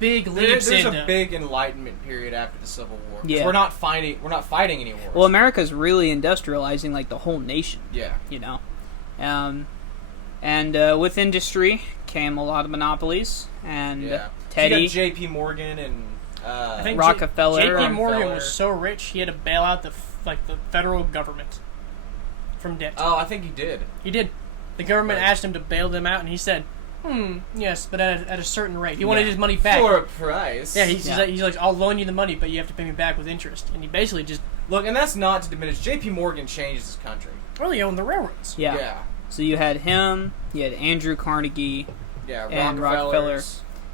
big leaps There's into. a big enlightenment period after the Civil War. Yeah. We're not fighting any wars. Well, America's really industrializing like the whole nation. Yeah. And with industry came a lot of monopolies, and Teddy. So you got J.P. Morgan and I think Rockefeller. J.P. Morgan was so rich he had to bail out the federal government from debt. Oh, I think he did. He did. The government asked him to bail them out, and he said, yes, but at a certain rate. He wanted his money back. For a price. Yeah, he's like, I'll loan you the money, but you have to pay me back with interest. And he basically just... Look, and that's not to diminish. J.P. Morgan changed this country. really owned the railroads. Yeah. So you had him, you had Andrew Carnegie, and Rockefeller.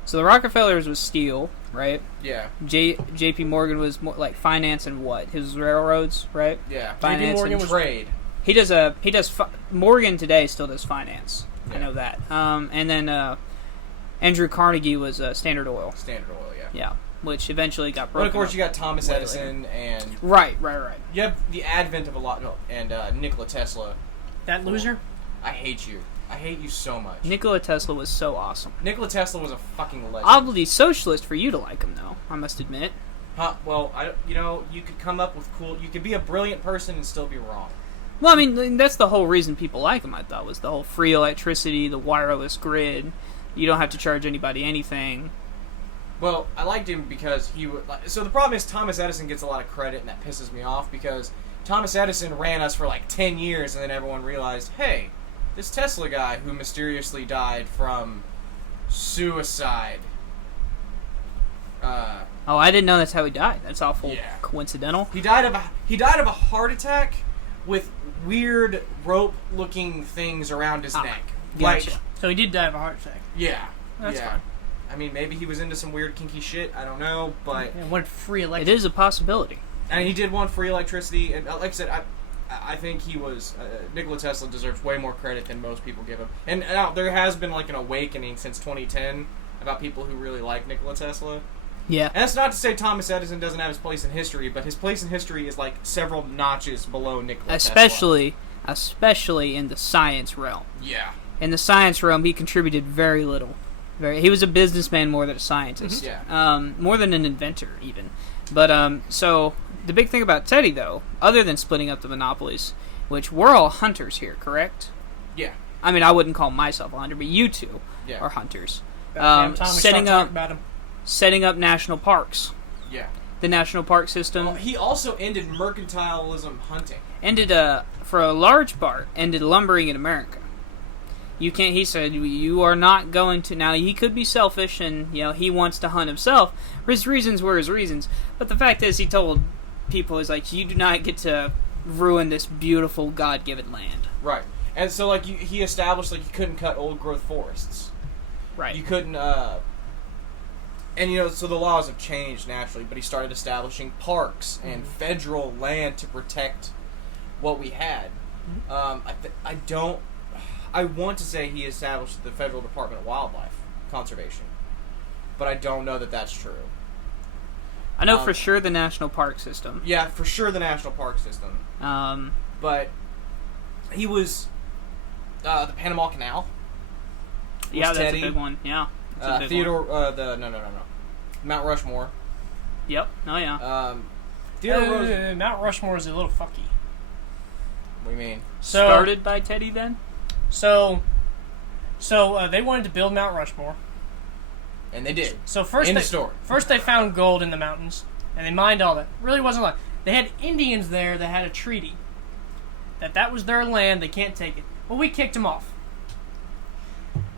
So the Rockefellers was steel, right? Yeah. J.P. Morgan was more like finance and what? His railroads, right? Yeah. Finance Morgan and was trade. He does. Morgan today still does finance. Yeah. I know that. And then Andrew Carnegie was Standard Oil. Standard Oil, yeah. Yeah, which eventually got But broken. of course, up. you got Thomas Edison and Right. you have the advent of and Nikola Tesla. That loser? I hate you. I hate you so much. Nikola Tesla was so awesome. Nikola Tesla was a fucking legend. Oddly socialist for you to like him, though. I must admit. Huh? Well, you could come up with cool. You could be a brilliant person and still be wrong. Well, I mean, that's the whole reason people like him, I thought, was the whole free electricity, the wireless grid. You don't have to charge anybody anything. Well, I liked him because he would. So the problem is Thomas Edison gets a lot of credit, and that pisses me off because Thomas Edison ran us for like 10 years, and then everyone realized, hey, this Tesla guy who mysteriously died from suicide. Oh, I didn't know that's how he died. That's awful Yeah. coincidental. He died of a heart attack with weird rope-looking things around his neck. Gotcha. Like, So he did die of a heart attack. yeah, That's yeah. fine. I mean, maybe he was into some weird kinky shit. I don't know, but And wanted free It electricity. is a possibility. and he did want free electricity. And like I said, I think he was Nikola Tesla deserves way more credit than most people give him. And now there has been like an awakening since 2010 about people who really like Nikola Tesla. Yeah. And that's not to say Thomas Edison doesn't have his place in history, but his place in history is like several notches below Nikola Tesla. Especially in the science realm. Yeah. In the science realm, he contributed very little. He was a businessman more than a scientist. Yeah. More than an inventor, even. But, so, the big thing about Teddy, though, other than splitting up the monopolies, which we're all hunters here, correct? Yeah. I mean, I wouldn't call myself a hunter, but you two Yeah. are hunters. Damn time we setting start up talking about him. setting up national parks. Yeah. The national park system Well, he also ended mercantilism hunting. ended, for a large part, ended lumbering in America. You can't, he said, you are not going to, now he could be selfish and, he wants to hunt himself. His reasons were his reasons. But the fact is, he told people, is like, you do not get to ruin this beautiful God-given land. Right. And so, like, he established, like, you couldn't cut old-growth forests. Right. You couldn't, and, so the laws have changed naturally, but he started establishing parks and federal land to protect what we had. I want to say he established the Federal Department of Wildlife Conservation, but I don't know that that's true. I know for sure the national park system. Yeah, for sure the national park system. But he was, the Panama Canal. Yeah, that's Teddy. a big one. Yeah. That's a big Theodore, one. no. Mount Rushmore. Yep. Oh, yeah. Theodore Roosevelt. Mount Rushmore is a little fucky. What do you mean? So, Started by Teddy then? So they wanted to build Mount Rushmore. And they did. So End of story. first they found gold in the mountains, and they mined all that. Really wasn't like they had Indians there that had a treaty that was their land. They can't take it. Well, we kicked them off.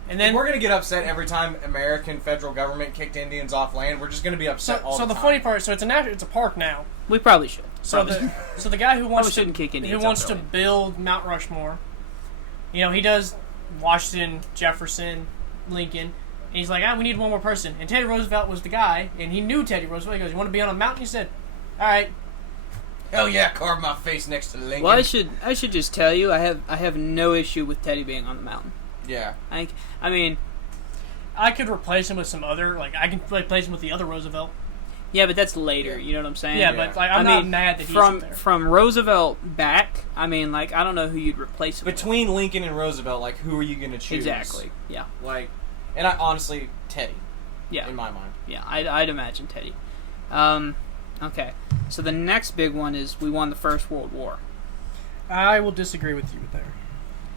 And then we're gonna get upset every time American federal government kicked Indians off land. We're just gonna be upset all the time. So the funny part, so it's a park now. We probably should. So the guy who wants shouldn't kick who Indians wants off to the land. build Mount Rushmore, he does Washington, Jefferson, Lincoln, and he's like, we need one more person. And Teddy Roosevelt was the guy, and he knew Teddy Roosevelt. He goes, you want to be on a mountain? He said, all right. Hell yeah, carve my face next to Lincoln. Well, I should just tell you, I have no issue with Teddy being on the mountain. Yeah. I mean, I could replace him with some other, I can replace him with the other Roosevelt. yeah, but that's later. You know what I'm saying? Yeah, but I'm not mad that he's up there. From Roosevelt back. I mean, I don't know who you'd replace him Between Lincoln and Roosevelt, who are you gonna with. choose? Exactly. Yeah. And I honestly, Teddy. Yeah. In my mind. Yeah, I'd imagine Teddy. Okay. So the next big one is we won the First World War. I will disagree with you there.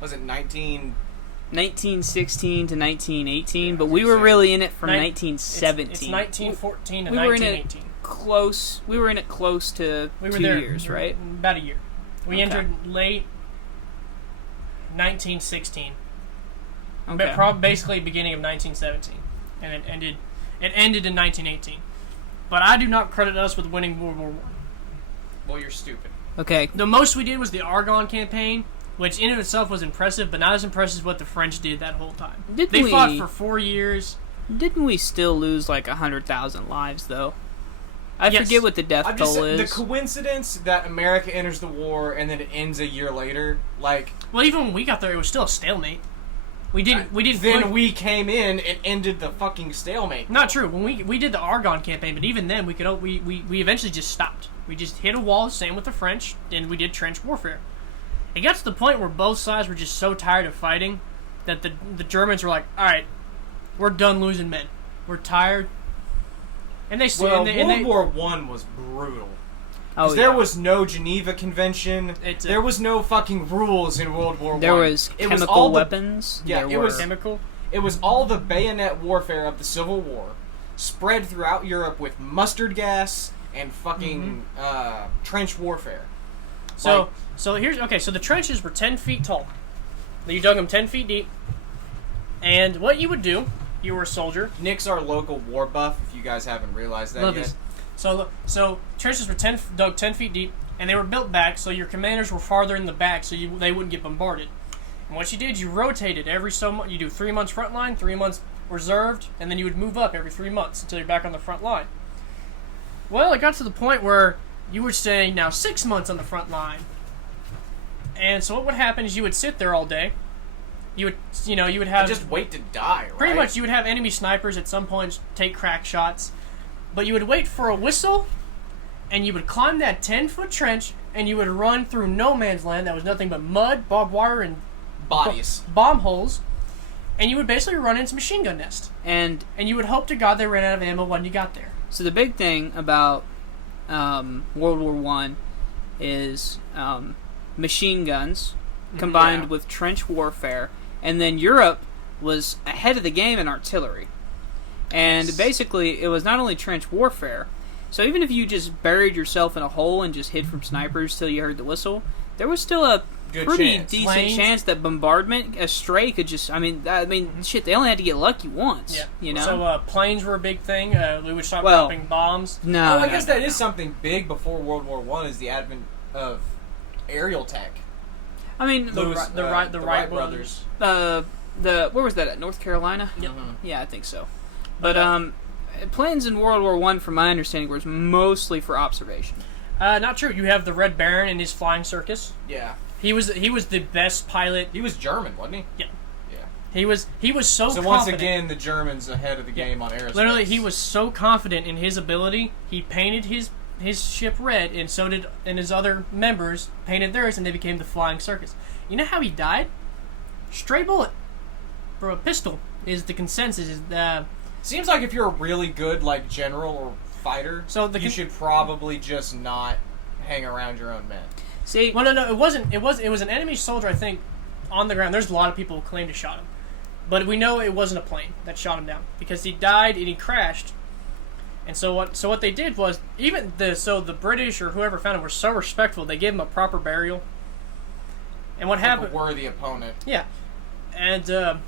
Was it 1916 to 1918, Yeah, but I was we gonna were say. really in it from Nin- 1917. It's 1914 to we were in 1918. it close. We were in it close to We were 2 there years, right? About a year. We Okay. entered late 1916. Okay. But basically beginning of 1917, and it ended in 1918. But I do not credit us with winning World War I. Well, you're stupid. Okay. The most we did was the Argonne campaign, which in and of itself was impressive, but not as impressive as what the French did that whole time. They fought for 4 years. Didn't we still lose 100,000 lives though? I Yes. forget what the death I'm just toll saying, is. the coincidence that America enters the war and then it ends a year later, Well, even when we got there, it was still a stalemate. We didn't. then we came in and ended the fucking stalemate. Not true. When we did the Argonne campaign, but even then we eventually just stopped. We just hit a wall. Same with the French, and we did trench warfare. It got to the point where both sides were just so tired of fighting that the Germans were like, "All right, we're done losing men. We're tired." And they Well, and World War I was brutal. Oh, Because there was no Geneva Convention. There was no fucking rules in World War I. There was It chemical all the- weapons. Yeah, there it was were- chemical. It was all the bayonet warfare of the Civil War, spread throughout Europe with mustard gas and fucking trench warfare. So here's okay. So the trenches were 10 feet tall. You dug them 10 feet deep. And what you would do, you were a soldier. Nick's our local war buff, if you guys haven't realized that Love yet. this. So trenches were dug 10 feet deep, and they were built back, so your commanders were farther in the back, so they wouldn't get bombarded. And what you did, you rotated every so much. You do 3 months front line, 3 months reserved, and then you would move up every 3 months until you're back on the front line. Well, it got to the point where you were staying now 6 months on the front line. And so what would happen is you would sit there all day. You would have... And just wait to die, right? Pretty much, you would have enemy snipers at some point take crack shots. But you would wait for a whistle, and you would climb that 10-foot trench, and you would run through no man's land that was nothing but mud, barbed wire, and bodies. Bomb holes. And you would basically run into machine gun nest. And you would hope to God they ran out of ammo when you got there. So the big thing about World War I is machine guns combined with trench warfare, and then Europe was ahead of the game in artillery. And basically, it was not only trench warfare, so even if you just buried yourself in a hole and just hid from snipers till you heard the whistle, there was still a decent chance that bombardment, a stray could just, shit, they only had to get lucky once. Yeah. You know? So planes were a big thing. We would start dropping bombs. I guess that is something big before World War I, is the advent of aerial tech. I mean, the Wright brothers. Where was that at? North Carolina? Yep. Yeah, I think so. But planes in World War I, from my understanding, was mostly for observation. Not true. You have the Red Baron and his flying circus. Yeah. He was the best pilot. He was German, wasn't he? Yeah. Yeah. He was so confident. Once again, the Germans ahead of the game on aerospace. Literally, he was so confident in his ability, he painted his ship red, and so did his other members painted theirs, and they became the flying circus. You know how he died? Stray bullet from a pistol is the consensus. Seems like if you're a really good general or fighter, you should probably just not hang around your own men. See, well, no, it wasn't. It was an enemy soldier, I think, on the ground. There's a lot of people who claim to shot him, but we know it wasn't a plane that shot him down because he died and he crashed. And so what they did was the British or whoever found him were so respectful, they gave him a proper burial. And what happened? A worthy opponent. Yeah, and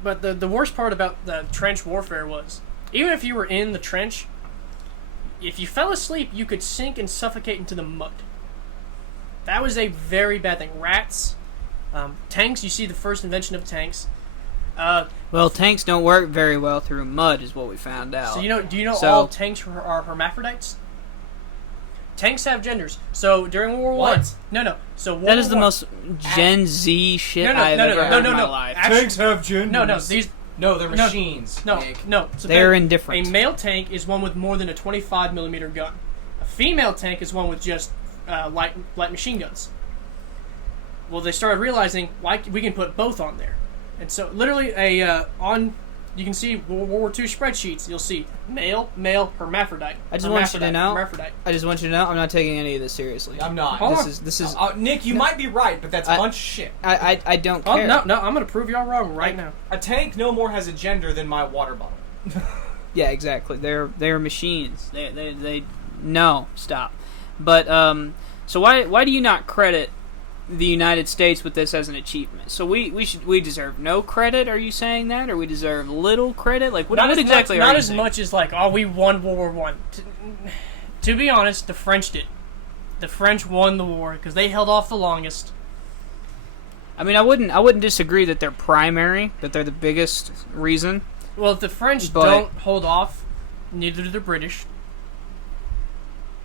but the worst part about the trench warfare was, even if you were in the trench, if you fell asleep, you could sink and suffocate into the mud. That was a very bad thing. Rats, tanks. You see the first invention of tanks. Well, tanks don't work very well through mud, is what we found out. So do you know all tanks are hermaphrodites? Tanks have genders. So during World War I... No. So World that is the War most Gen Z shit I've ever heard in my life. Tanks have genders. They're machines. No. So they're indifferent. A male tank is one with more than a 25mm gun. A female tank is one with just light machine guns. Well, they started realizing we can put both on there. And so, literally, you can see World War II spreadsheets. You'll see male, hermaphrodite. I just want you to know, I'm not taking any of this seriously. I'm not. This is. Nick, you might be right, but that's a bunch of shit. I don't care. No, I'm going to prove y'all wrong right now. A tank no more has a gender than my water bottle. Yeah, exactly. They're machines. They no, stop. But so why do you not credit the United States with this as an achievement? So we deserve no credit? Are you saying that, or we deserve little credit? Like what exactly? Not as much as we won World War I. To be honest, the French did. The French won the war because they held off the longest. I mean, I wouldn't disagree that they're primary, that they're the biggest reason. Well, if the French don't hold off, neither do the British.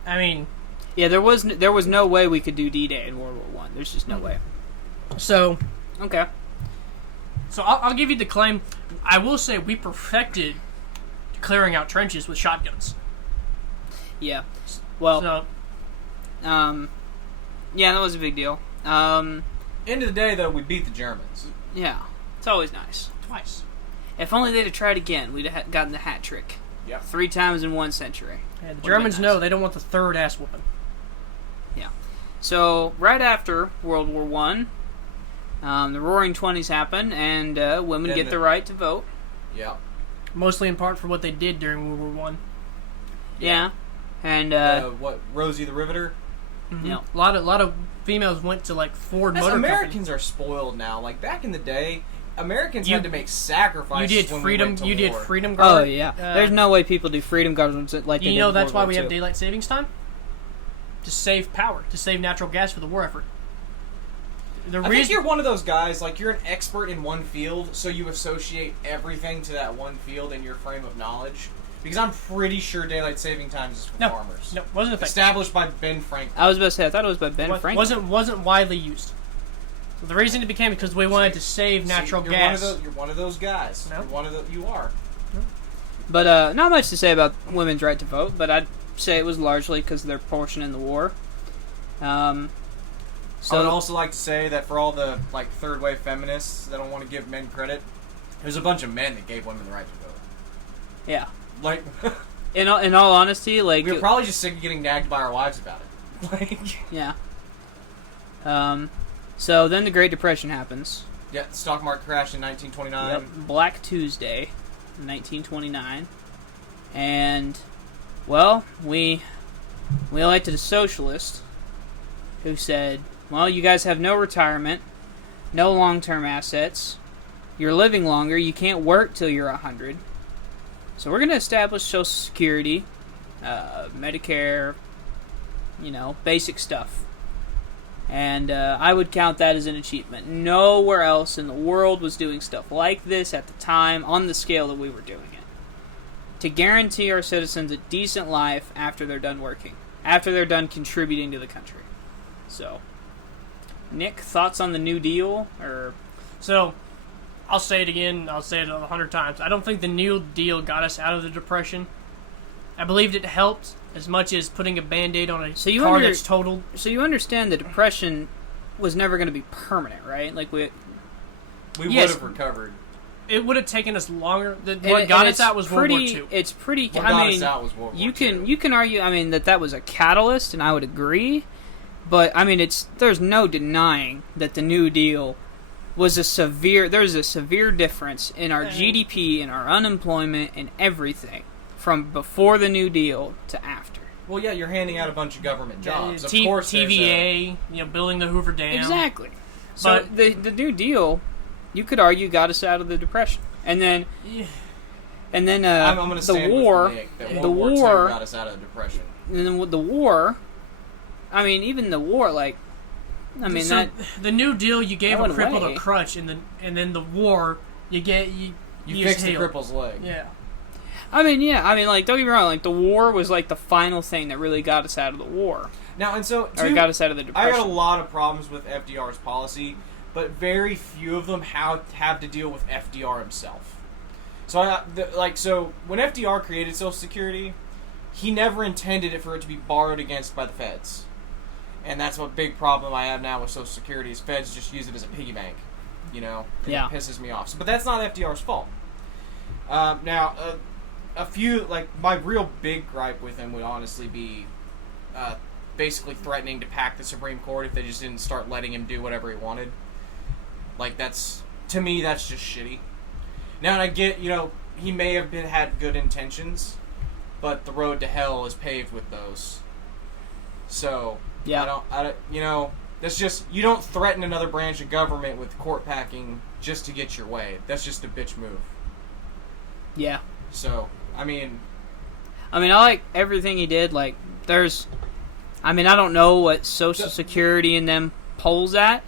I mean, yeah, there was no way we could do D-Day in World War I. There's just no way. So, okay. So I'll give you the claim. I will say we perfected clearing out trenches with shotguns. Yeah. Well. So, yeah, that was a big deal. End of the day, though, we beat the Germans. Yeah, it's always nice. Twice. If only they'd have tried again, we'd have gotten the hat trick. Yep. 3 times in 1 century. Yeah, the Germans know they don't want the third ass whooping. Yeah. So, right after World War I, the Roaring Twenties happen, and women get the right to vote. Yeah. Mostly in part for what they did during World War I. Yeah. And, Rosie the Riveter? Mm-hmm. You know, a lot of females went to like Ford Motor Americans Company. are spoiled now. Like back in the day, Americans had to make sacrifices. You did when freedom. We went to You did war. freedom guard. oh yeah, there's no way people do freedom guards like they You did know in that's World why War we have II. daylight savings time. To save power, to save natural gas for the war effort. I think you're one of those guys, like you're an expert in one field, so you associate everything to that one field in your frame of knowledge. Because I'm pretty sure daylight saving times is for farmers. No, wasn't a thing. Established by Ben Franklin. I was about to say, I thought it was by Ben Franklin. Wasn't widely used. So the reason it became because we wanted to save natural gas. You're one of those guys. No. You are. But not much to say about women's right to vote, but I'd say it was largely because of their portion in the war. I would also like to say that for all the like third wave feminists that don't want to give men credit, there's a bunch of men that gave women the right to vote. Yeah. Like, in all honesty, like we were probably just sick of getting nagged by our wives about it. Like, yeah. So then the Great Depression happens. yeah, the stock market crashed in 1929. Yep. Black Tuesday, 1929, and well, we elected a socialist who said, well, you guys have no retirement, no long-term assets, you're living longer, you can't work till you're 100, so we're going to establish Social Security, Medicare, basic stuff. And I would count that as an achievement. Nowhere else in the world was doing stuff like this at the time on the scale that we were doing it. To guarantee our citizens a decent life after they're done working, after they're done contributing to the country. So, Nick, thoughts on the New Deal? So, I'll say it again. I'll say it 100 times. I don't think the New Deal got us out of the Depression. I believed it helped as much as putting a Band-Aid on a car that's totaled. So you understand the Depression was never going to be permanent, right? Like we would have recovered. It would have taken us longer. What got us out was World War II. It's pretty. What got us out was World War II. You can argue. I mean that was a catalyst, and I would agree. But I mean, there's no denying that the New Deal was there's a severe difference in our GDP, in our unemployment, and everything from before the New Deal to after. Well, yeah, you're handing out a bunch of government jobs. Of course, TVA, building the Hoover Dam. Exactly. So the New Deal, you could argue, got us out of the Depression, and then I'm going to stand the war, with Nick, that World War II got us out of the Depression. And then with the war, I mean, even the war, the New Deal, you gave a cripple a crutch, and then the war, you fixed the cripple's leg. Yeah. I mean, don't get me wrong, the war was the final thing that really got us out of the war. Now, and so, or got us out of the Depression. I got a lot of problems with FDR's policy, but very few of them have to deal with FDR himself. So, so when FDR created Social Security, he never intended it for it to be borrowed against by the feds. And that's what big problem I have now with Social Security is feds just use it as a piggy bank, and it pisses me off. But that's not FDR's fault. Now, a few, my real big gripe with him would honestly be basically threatening to pack the Supreme Court if they just didn't start letting him do whatever he wanted. To me, that's just shitty. Now, and I get, he may have had good intentions, but the road to hell is paved with those. So, yeah. That's just, you don't threaten another branch of government with court packing just to get your way. That's just a bitch move. Yeah. So, I like everything he did. I don't know what Social Security and them polls at,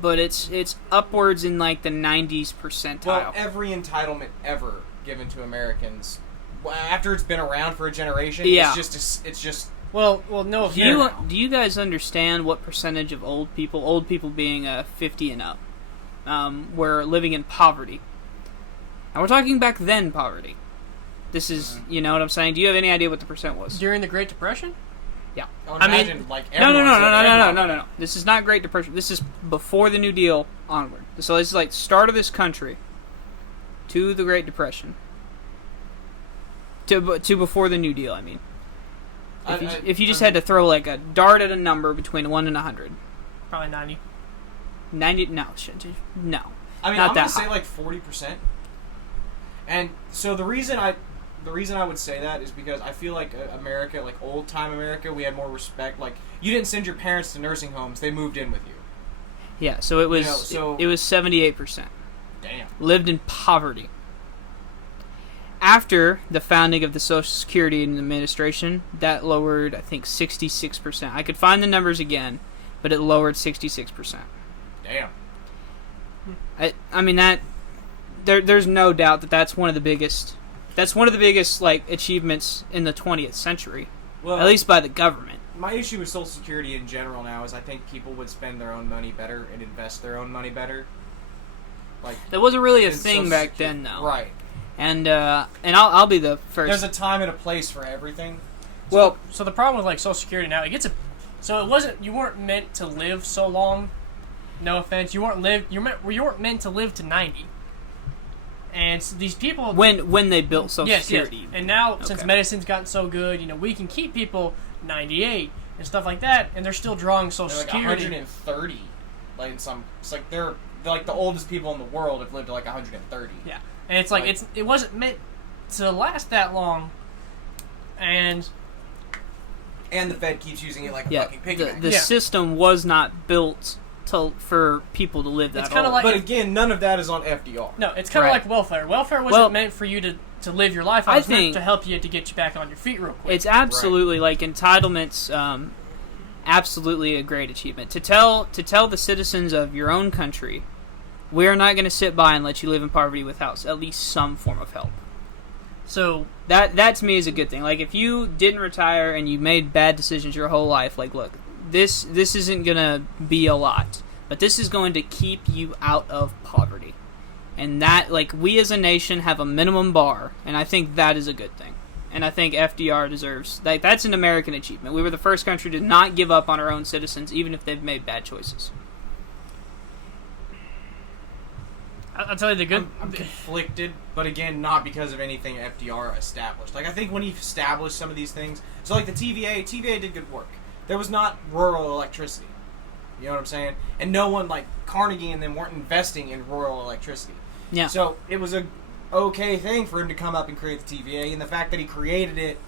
but it's upwards in the 90s percentile. Well, every entitlement ever given to Americans, after it's been around for a generation, it's just. Well, no. Do you guys understand what percentage of old people being 50 and up, were living in poverty? And we're talking back then poverty. This is, you know what I'm saying? Do you have any idea what the percent was? During the Great Depression? Yeah. No. This is not Great Depression. This is before the New Deal onward. So this is start of this country to the Great Depression. To before the New Deal, I mean. If you just had to throw a dart at a number between 1 and 100. Probably 90. 90? No. No. I'm going to say 40%. And so the reason the reason I would say that is because I feel like America, like old time America, we had more respect. Like, you didn't send your parents to nursing homes; they moved in with you. Yeah, so it was it was 78%. Damn. Lived in poverty. After the founding of the Social Security Administration, that lowered, I think, 66%. I could find the numbers again, but it lowered 66%. Damn. I mean that there's no doubt that that's one of the biggest like achievements in the 20th century, Well, at least by the government. my issue with Social Security in general now is I think people would spend their own money better and invest their own money better. Like, That wasn't really a in thing Social back Security. then, though. Right. And I'll be the first. There's a time and a place for everything. Well, So the problem with like Social Security now, you weren't meant to live so long. No offense, you weren't meant to live to 90. And so these people when they built Social yes, Security, and now since Okay. medicine's gotten so good, we can keep people 98 and stuff like that, and they're still drawing Social They're like Security. 130. Like in some, it's like they're like the oldest people in the world have lived to like 130. Yeah, and it's like it wasn't meant to last that long, and And the Fed keeps using it like a yeah, fucking piggy bank. the Yeah. system was not built for people to live that It's kinda old. like- But again, none of that is on FDR. no, it's kind of Right. like welfare. Welfare wasn't Well, meant for you to live your life. It I was meant think- to help you to get you back on your feet real quick. It's absolutely like entitlements. Absolutely a great achievement to tell the citizens of your own country, we are not going to sit by and let you live in poverty without at least some form of help. So That to me is a good thing. Like if you didn't retire and you made bad decisions your whole life, like look, this isn't gonna be a lot, but this is going to keep you out of poverty, and that like we as a nation have a minimum bar, and I think that is a good thing. And I think FDR deserves that's an American achievement. We were the first country to not give up on our own citizens, even if they've made bad choices. I'll tell you the good. I'm conflicted, but again, not because of anything FDR established. Like, I think when he established some of these things, so like the TVA did good work. There was not rural electricity. You know what I'm saying? And no one, like Carnegie and them, weren't investing in rural electricity. Yeah. So it was a okay thing for him to come up and create the TVA, and the fact that he created it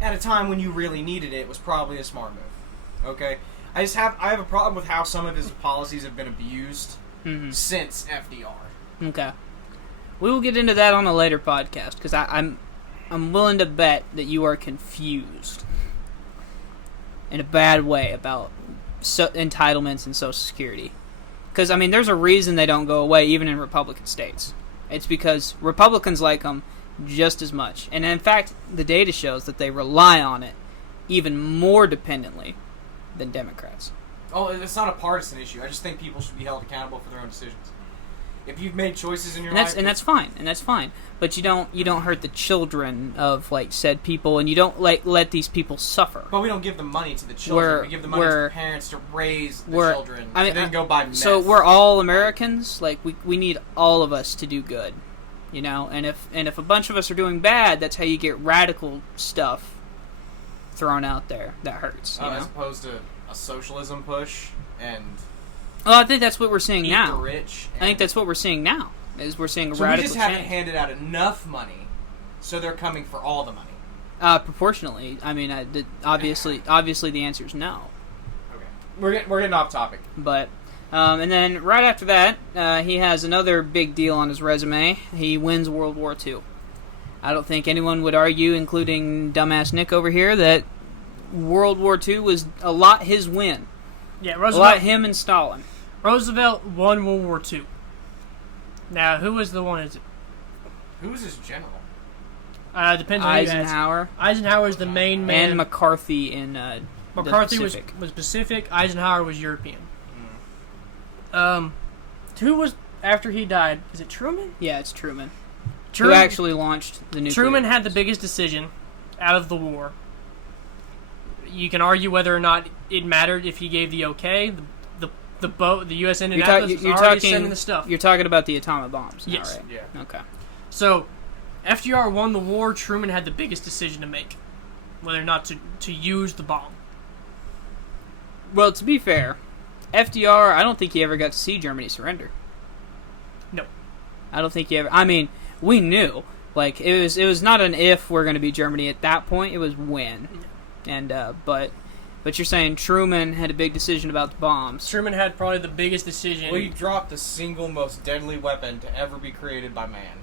at a time when you really needed it was probably a smart move. Okay? I have a problem with how some of his policies have been abused since FDR. Okay. We will get into that on a later podcast because I'm willing to bet that you are confused in a bad way about entitlements and Social Security. Because I mean, there's a reason they don't go away even in Republican states. It's because Republicans like them just as much, and in fact, the data shows that they rely on it even more dependently than Democrats. Oh, it's not a partisan issue. I just think people should be held accountable for their own decisions. If you've made choices in your life, And that's fine. But you don't hurt the children of like said people, and you don't let these people suffer. but we don't give the money to the children. We give the money to the parents to raise the children, and then go buy meth. So we're all Americans. Like we need all of us to do good, And if a bunch of us are doing bad, that's how you get radical stuff thrown out there that hurts. As opposed to a socialism push and. Well, I think that's what we're seeing eat now. The rich. I think that's what we're seeing now. Is we're seeing a So radical we just haven't change. handed out enough money, so they're coming for all the money. Proportionally, I mean, obviously, the answer is no. Okay, we're getting off topic. But, and then right after that, he has another big deal on his resume. He wins World War II. I don't think anyone would argue, including dumbass Nick over here, that World War II was a lot his win. Yeah, A lot him and Stalin. Roosevelt won World War II. Now, who was the one? Who was his general? Depends on who you ask. Eisenhower. Eisenhower's the main man. And McCarthy in McCarthy the was Pacific. Pacific. Eisenhower was European. Who was after he died? Is it Truman? Yeah, it's Truman. Who Truman actually launched the nuclear Truman had the bombs. biggest decision out of the war. You can argue whether or not it mattered if he gave the okay. The boat, the U.S. Indianapolis, was already sending the stuff. You're talking about the atomic bombs now, Yes. right? Yeah. Okay. So, FDR won the war. Truman had the biggest decision to make, whether or not to use the bomb. Well, to be fair, FDR, I don't think he ever got to see Germany surrender. No. I don't think he ever... I mean, we knew, Like it was not an if we're going to be Germany at that point. It was when, and but you're saying Truman had a big decision about the bombs. Truman had probably the biggest decision. We dropped the single most deadly weapon to ever be created by man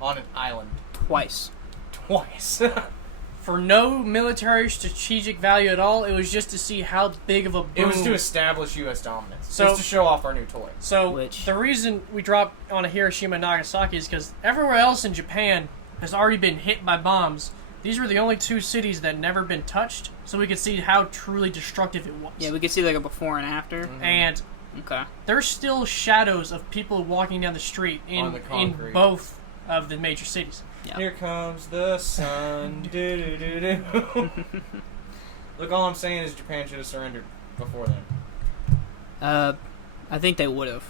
on an island Twice. For no military strategic value at all. It was just to see how big of a boom. It was to establish U.S. dominance. So- It was to show off our new toy. So the reason we dropped on a Hiroshima and Nagasaki is because everywhere else in Japan has already been hit by bombs. These were the only two cities that had never been touched, so we could see how truly destructive it was. Yeah, we could see like a before and after. Mm-hmm. And Okay. there's still shadows of people walking down the street On the in concrete. both of the major cities. Yeah. Here comes the sun. Do-do-do-do. Look, all I'm saying is Japan should have surrendered before then. I think they would have,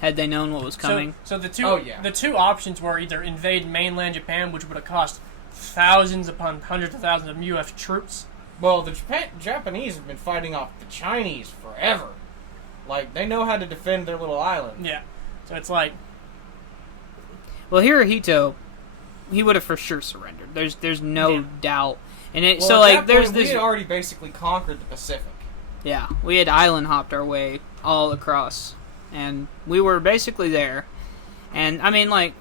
had they known what was coming. So the two Oh, yeah. the two options were either invade mainland Japan, which would have cost thousands upon hundreds of thousands of U.S. troops. Well, the Japanese have been fighting off the Chinese forever. Like, they know how to defend their little island. Yeah. So it's like, Well, Hirohito, he would have for sure surrendered. There's no Yeah. doubt. And it Well, so at like that there's point, this. we had already basically conquered the Pacific. Yeah, we had island hopped our way all across, and we were basically there. And I mean, like,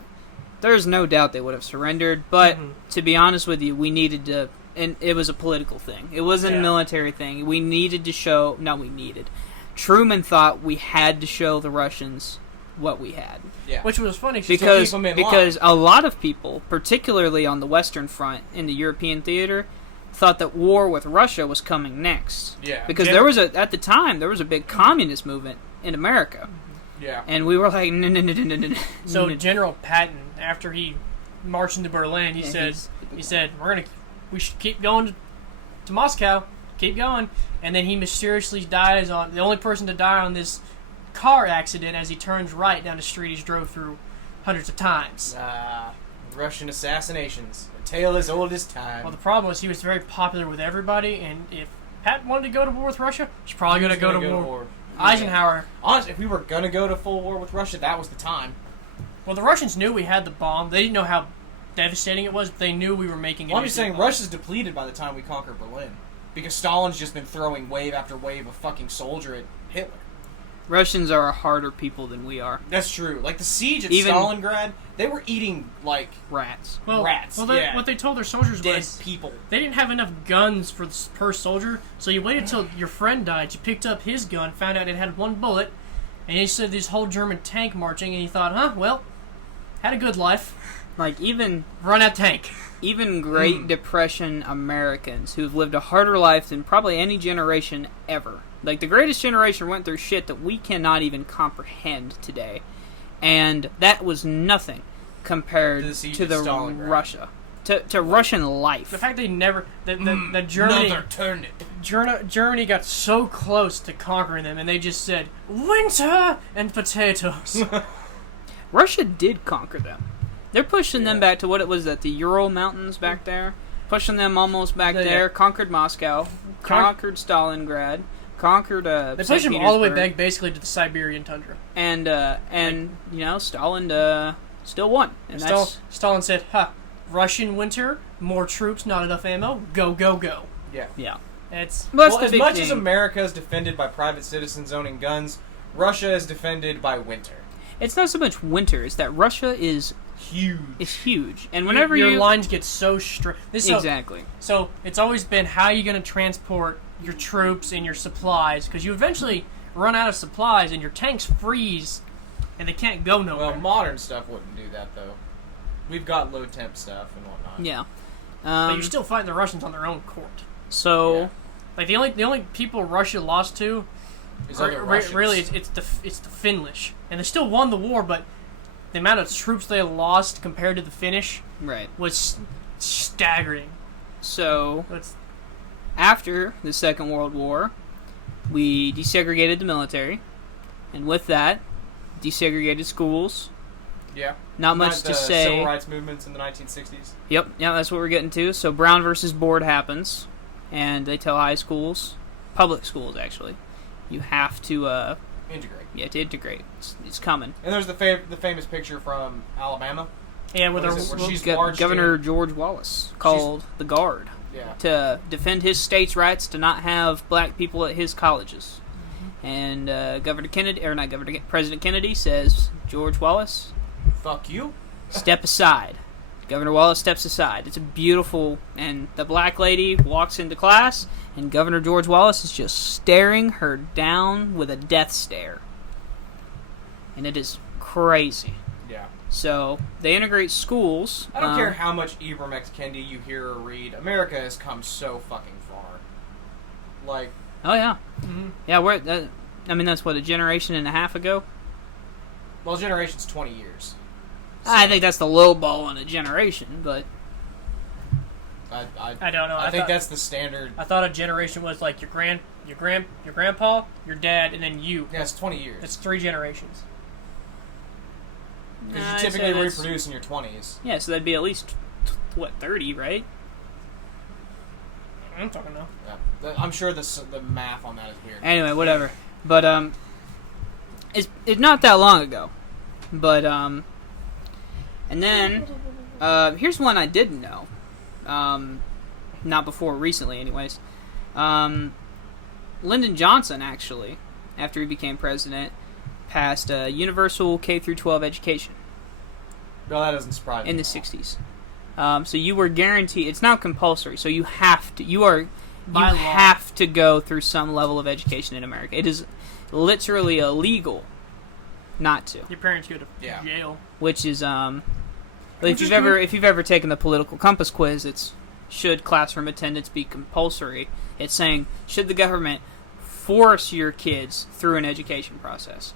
there's no doubt they would have surrendered. But to be honest with you, we needed to. And it was a political thing. It wasn't a Yeah. military thing. We needed to show. No, we needed. Truman thought we had to show the Russians what we had. Yeah. which was funny Because keep 'em in because a lot of people, particularly on the Western Front in the European theater, thought that war with Russia was coming next. Yeah. Because Gen- there was at the time there was a big communist movement in America, Yeah. and we were like, no. So General Patton, after he marched into Berlin, he Yeah, said, he's- we should keep going to Moscow, keep going, and then he mysteriously dies on the only person to die on this car accident as he turns right down the street he's drove through hundreds of times. Russian assassinations. A tale as old as time. Well, the problem was he was very popular with everybody, and if Patton wanted to go to war with Russia, he's probably going to go to war. Eisenhower. Honestly, if we were going to go to full war with Russia, that was the time. Well, the Russians knew we had the bomb. They didn't know how devastating it was, but they knew we were making it. Well, I'm just into a saying, bomb. Russia's depleted by the time we conquer Berlin. Because Stalin's just been throwing wave after wave of fucking soldier at Hitler. Russians are a harder people than we are. That's true. Like, the siege at Even- Stalingrad, they were eating, like, Rats. rats. Well, Yeah. what they told their soldiers dead was people. they didn't have enough guns per soldier, so you waited till your friend died. You picked up his gun, found out it had one bullet, and you said this whole German tank marching, and you thought, well, had a good life. Like even Run that tank. Great Depression Americans who've lived a harder life than probably any generation ever. Like the greatest generation went through shit that we cannot even comprehend today, and that was nothing compared The siege to of the Stalingrad. Russia, to Russian life. The fact they never the Germany Another turnip. Germany got so close to conquering them, and they just said winter and potatoes. Russia did conquer them. They're pushing them back to what it was at the Ural Mountains back there, pushing them almost back there. Conquered Moscow, conquered Stalingrad, conquered. They St. pushed them all the way Petersburg. back, basically, to the Siberian tundra. And you know, Stalin still won. And Stalin said, Russian winter, more troops, not enough ammo, go, go, go. Yeah. yeah. It's Well, Well, the as big much thing. as America is defended by private citizens owning guns, Russia is defended by winter. It's not so much winter; it's that Russia is Huge. and whenever your lines get so straight. exactly. So it's always been how are you going to transport your troops and your supplies, because you eventually run out of supplies and your tanks freeze and they can't go nowhere. Well, modern stuff wouldn't do that, though. We've got low temp stuff and whatnot. Yeah. But you're still fighting the Russians on their own court. So Yeah. Like the only people Russia lost to, Is other really, Russians. it's the Finnish, and they still won the war, but the amount of troops they lost compared to the Finnish right. was staggering. So It's, after the Second World War, we desegregated the military, and with that, desegregated schools. Yeah. Not much the to say. Civil rights movements in the 1960s. Yep, yeah, that's what we're getting to. So Brown versus Board happens, and they tell high schools, public schools actually, you have to Integrate. to integrate. It's coming. And there's the famous picture from Alabama Yeah, with What her. is it, where well, she's marched Governor in? George Wallace called the Guard Yeah. to defend his state's rights to not have black people at his colleges. And President Kennedy says, George Wallace, Fuck you. step aside. Governor Wallace steps aside. It's a beautiful, and the black lady walks into class, and Governor George Wallace is just staring her down with a death stare. And it is crazy. Yeah. So, they integrate schools. I don't care how much Ibram X. Kendi you hear or read. America has come so fucking far. Like, Oh, yeah. Mm-hmm. Yeah, that's what, a generation and a half ago? well, generation's 20 years. I think that's the low ball on a generation, but I I don't know. I think that's the standard. I thought a generation was like your grandpa, your dad, and then you. Yeah, it's 20 years. It's 3 generations. Because I'd you say typically that's- reproduce in your 20s. yeah, so that'd be at least, 30, right? I'm talking now. Yeah. I'm sure the math on that is weird. Anyway, whatever. But, it's not that long ago. But, and then, here's one I didn't know. Not before recently, anyways. Lyndon Johnson, actually, after he became president, passed universal K-12 education No, that doesn't surprise me. in the at all. 60s. So you were guaranteed, it's now compulsory, so you have to, you By law. have to go through some level of education in America. It is literally illegal not to. Your parents go to Yeah. jail. Which is if Which you've is ever taken the political compass quiz, it's should classroom attendance be compulsory? It's saying should the government force your kids through an education process?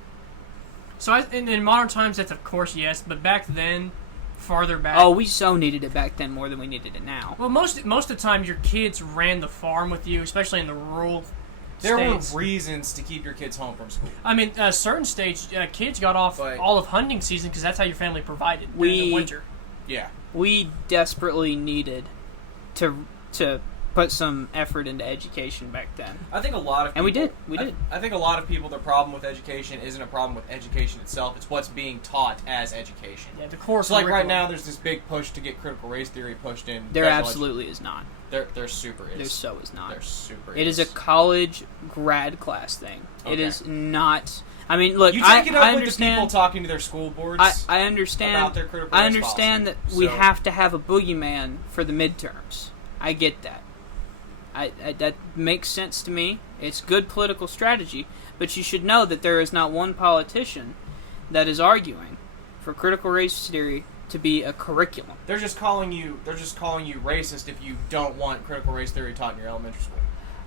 So in modern times, that's of course yes, but back then, farther back. Oh, we so needed it back then more than we needed it now. Well, most of the time, your kids ran the farm with you, especially in the rural There states. were reasons to keep your kids home from school. I mean, certain states, kids got off But- all of hunting season because that's how your family provided during the winter. Yeah. We desperately needed to put some effort into education back then. I think a lot of people, And we did. We did. I think a lot of people, their problem with education isn't a problem with education itself. It's what's being taught as education. Yeah, the core So, like, right curriculum. now, there's this big push to get critical race theory pushed in. There federal absolutely is not. There super is. There so is not. There super It is a college grad class thing. It Okay. is not. I mean, look, You I take it up with the understand. people talking to their school boards. I understand. about their critical I race understand policy. that we So- have to have a boogeyman for the midterms. I get that. I that makes sense to me. It's good political strategy, but you should know that there is not one politician that is arguing for critical race theory to be a curriculum. They're just calling you racist if you don't want critical race theory taught in your elementary school.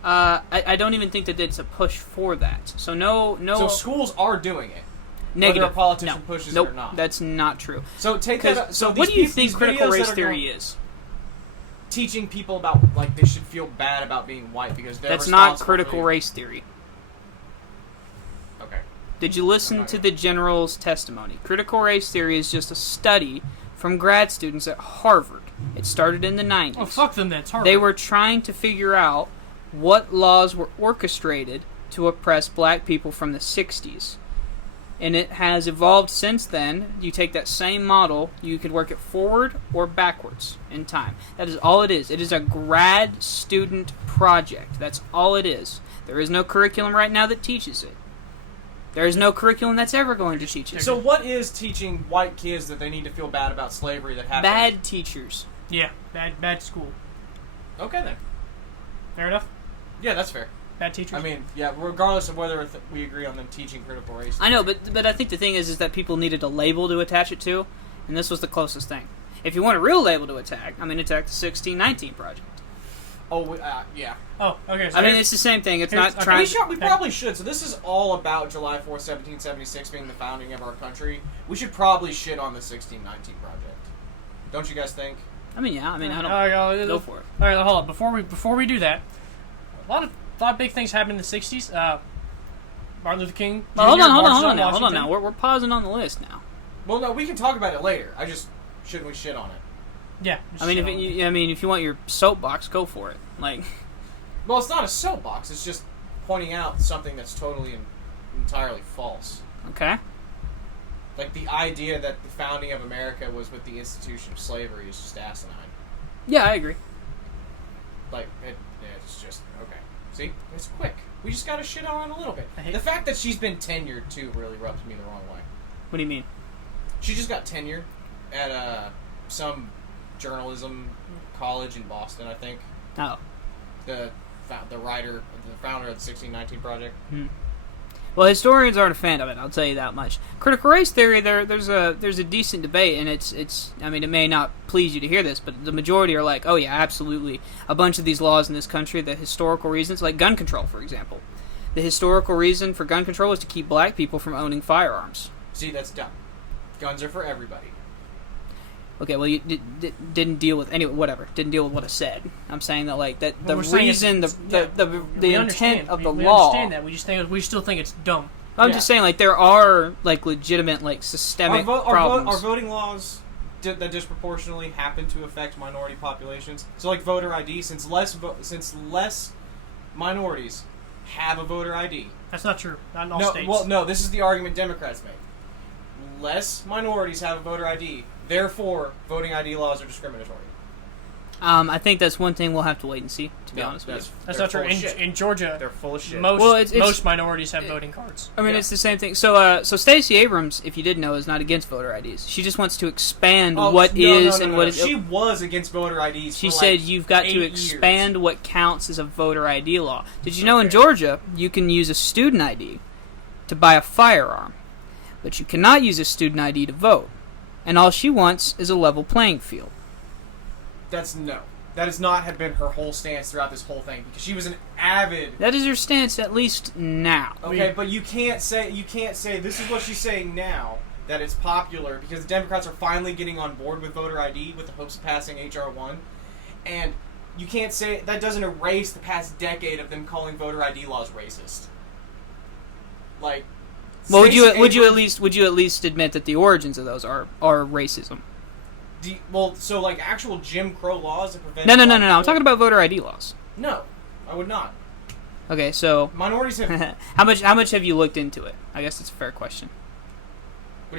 I don't even think that it's a push for that. So no. So schools are doing it. Negative. Whether a politician No. pushes Nope, it or not. that's not true. So take that. Because So what these do you peop- think these critical videos race that are theory going- is? Teaching people about, like, they should feel bad about being white because they're That's not responsible critical for race theory. Okay. Did you listen to the general's testimony? Critical race theory is just a study from grad students at Harvard. It started in the 90s. Oh, fuck them, that's hard. They were trying to figure out what laws were orchestrated to oppress black people from the 60s. And it has evolved since then. You take that same model, you could work it forward or backwards in time. That is all it is. It is a grad student project. That's all it is. There is no curriculum right now that teaches it. There is no curriculum that's ever going to teach it. So what is teaching white kids that they need to feel bad about slavery that happened? Bad teachers. Yeah, bad school. Okay then. Fair enough. Yeah, that's fair. Bad teachers. I mean, yeah, regardless of whether we agree on them teaching critical race. I know, but I think the thing is that people needed a label to attach it to, and this was the closest thing. If you want a real label to attack the 1619 Project. Oh, yeah. oh, okay. So I mean, here's- it's the same thing. It's here's- not okay. trying. We probably should. So this is all about July 4th, 1776 being the founding of our country. We should probably shit on the 1619 Project. Don't you guys think? I mean, yeah. I mean, I don't. Go Go for it. All right, hold on. Before we do that, a lot of big things happened in the '60s. Martin Luther King. Jr. Well, hold on marched now. Washington. We're pausing on the list now. Well, no, we can talk about it later. Shouldn't we shit on it? Yeah. I mean, if you want your soapbox, go for it. Like, Well, it's not a soapbox. It's just pointing out something that's totally and entirely false. okay. Like, the idea that the founding of America was with the institution of slavery is just asinine. Yeah, I agree. Like, it's just, okay. See? It's quick. We just gotta shit on it a little bit. hate- The fact that she's been tenured, too, really rubs me the wrong way. What do you mean? She just got tenure at some journalism college in Boston, I think. Oh. The writer, the founder of the 1619 Project. Well, historians aren't a fan of it. I'll tell you that much. Critical race theory, there's a decent debate, and it's. I mean, it may not please you to hear this, but the majority are like, oh yeah, absolutely. A bunch of these laws in this country, the historical reasons, like gun control, for example, the historical reason for gun control is to keep black people from owning firearms. See, that's dumb. Guns are for everybody. Okay, well, you didn't deal with whatever. Didn't deal with what I said. I'm saying that like that Well, the reason, the we intent understand. of the we law. understand that. We still think it's dumb. I'm Yeah. just saying, like, there are, like, legitimate, like, systemic problems. Are voting laws that disproportionately happen to affect minority populations? So, like voter ID, since less minorities have a voter ID. That's not true. Not in all No, states. well, no, this is the argument Democrats make. Less minorities have a voter ID, therefore, voting ID laws are discriminatory. I think that's one thing we'll have to wait and see, to be honest with you. That's they're not true. full of shit. In Georgia, They're full of shit. most minorities have voting cards. I mean, Yeah. it's the same thing. So Stacey Abrams, if you didn't know, is not against voter IDs. She just wants to expand what is and what is. She was against voter IDs. She for said like you've got 8 to years. expand what counts as a voter ID law. Did you know in Georgia you can use a student ID to buy a firearm, but you cannot use a student ID to vote? And all she wants is a level playing field. That has not have been her whole stance throughout this whole thing, because she was an avid. That is her stance, at least now. Okay, but you can't say this is what she's saying now, that it's popular because the Democrats are finally getting on board with voter ID with the hopes of passing HR 1, and you can't say that doesn't erase the past decade of them calling voter ID laws racist. Like, Well, would you Abrams- at least admit that the origins of those are racism? So like actual Jim Crow laws that prevent. No. I'm talking about voter ID laws. No, I would not. Okay, so Minorities have how much have you looked into it? I guess it's a fair question.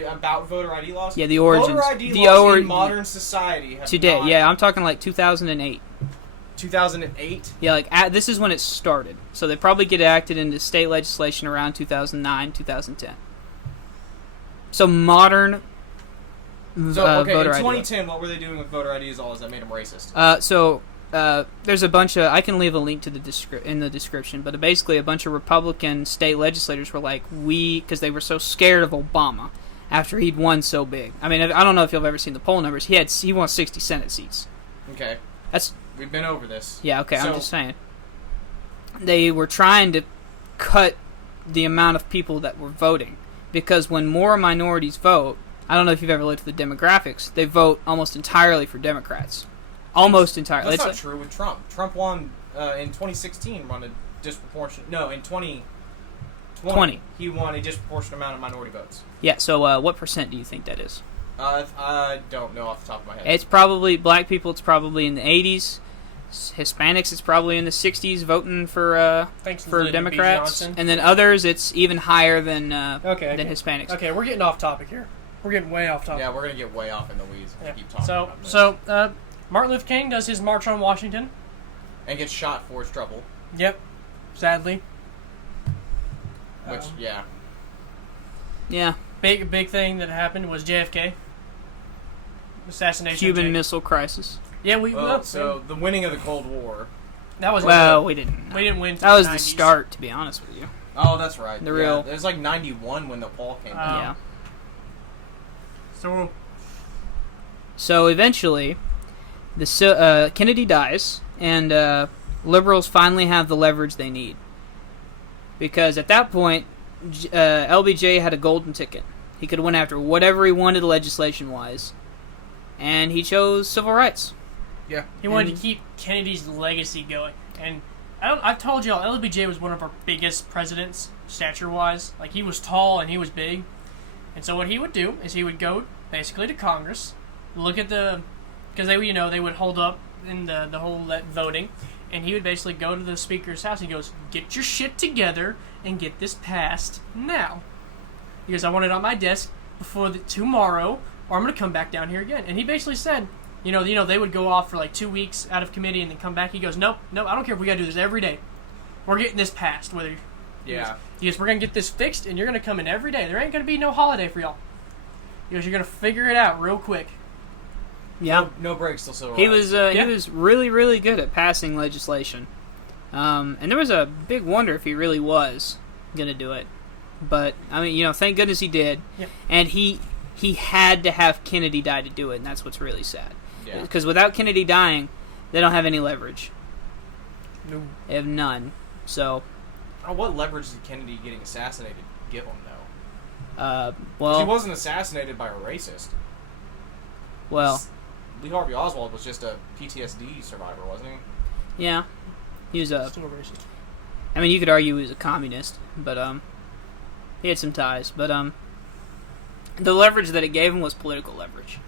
about voter ID laws. Yeah, the origins. Voter ID The laws in modern society have Today, not- yeah, I'm talking like 2008. 2008. Yeah, like this is when it started. So they probably get acted into state legislation around 2009, 2010. So modern. So okay, in voter ID. 2010, what were they doing with voter IDs laws that made them racist? There's a bunch of. I can leave a link to in the description, but basically a bunch of Republican state legislators were like, because they were so scared of Obama after he'd won so big. I mean, I don't know if you've ever seen the poll numbers. He won 60 Senate seats. Okay, we've been over this. Yeah, okay, So- I'm just saying. They were trying to cut the amount of people that were voting, because when more minorities vote, I don't know if you've ever looked at the demographics, they vote almost entirely for Democrats. Almost entirely. That's It's not true with Trump. Trump won in 2016, won a disproportionate. No, in 2020, he won a disproportionate amount of minority votes. Yeah, so what percent do you think that is? I don't know off the top of my head. It's probably, black people, it's probably in the 80s. Hispanics, it's probably in the 60s voting for Thanks to for Lyndon B. Democrats. Johnson. And then others, it's even higher than Okay. Hispanics. Okay, we're getting off topic here. We're getting way off topic. Yeah, we're gonna get way off in the weeds if Yeah. we keep talking. So, about this. Martin Luther King does his March on Washington. And gets shot for his trouble. Yep. Sadly. Which, yeah. Yeah. Big thing that happened was JFK. Assassination. Cuban of Missile Crisis. Yeah, So the winning of the Cold War. that was Well, we didn't. we didn't win. That was the 90s. start, to be honest with you. Oh, that's right. The real- It was like 91 when the poll came out. Yeah. So So eventually, Kennedy dies, and liberals finally have the leverage they need. Because at that point, LBJ had a golden ticket. He could win after whatever he wanted legislation-wise. And he chose civil rights. Yeah. he wanted to keep Kennedy's legacy going, and I've told y'all, LBJ was one of our biggest presidents, stature-wise. Like, he was tall and he was big. And so what he would do is he would go basically to Congress, look at because they would hold up in the whole voting, and he would basically go to the Speaker's house and he goes, "Get your shit together and get this passed now." He goes, "I want it on my desk before tomorrow, or I'm going to come back down here again. And he basically said, you know, they would go off for like 2 weeks out of committee and then come back. He goes, nope, I don't care if we got to do this every day. We're getting this passed. We're going to get this fixed, and you're going to come in every day. There ain't going to be no holiday for y'all. He goes, you're going to figure it out real quick. Yeah. No breaks till civil He rights. was he was really, really good at passing legislation. And there was a big wonder if he really was going to do it. But, I mean, you know, thank goodness he did. Yep. And he had to have Kennedy die to do it, and that's what's really sad. Yeah. Because without Kennedy dying, they don't have any leverage. No. They have none. So, What leverage did Kennedy getting assassinated give him, though? well... He wasn't assassinated by a racist. Well... Lee Harvey Oswald was just a PTSD survivor, wasn't he? Yeah. He was Still a racist. I mean, you could argue he was a communist, but, he had some ties. But, the leverage that it gave him was political leverage.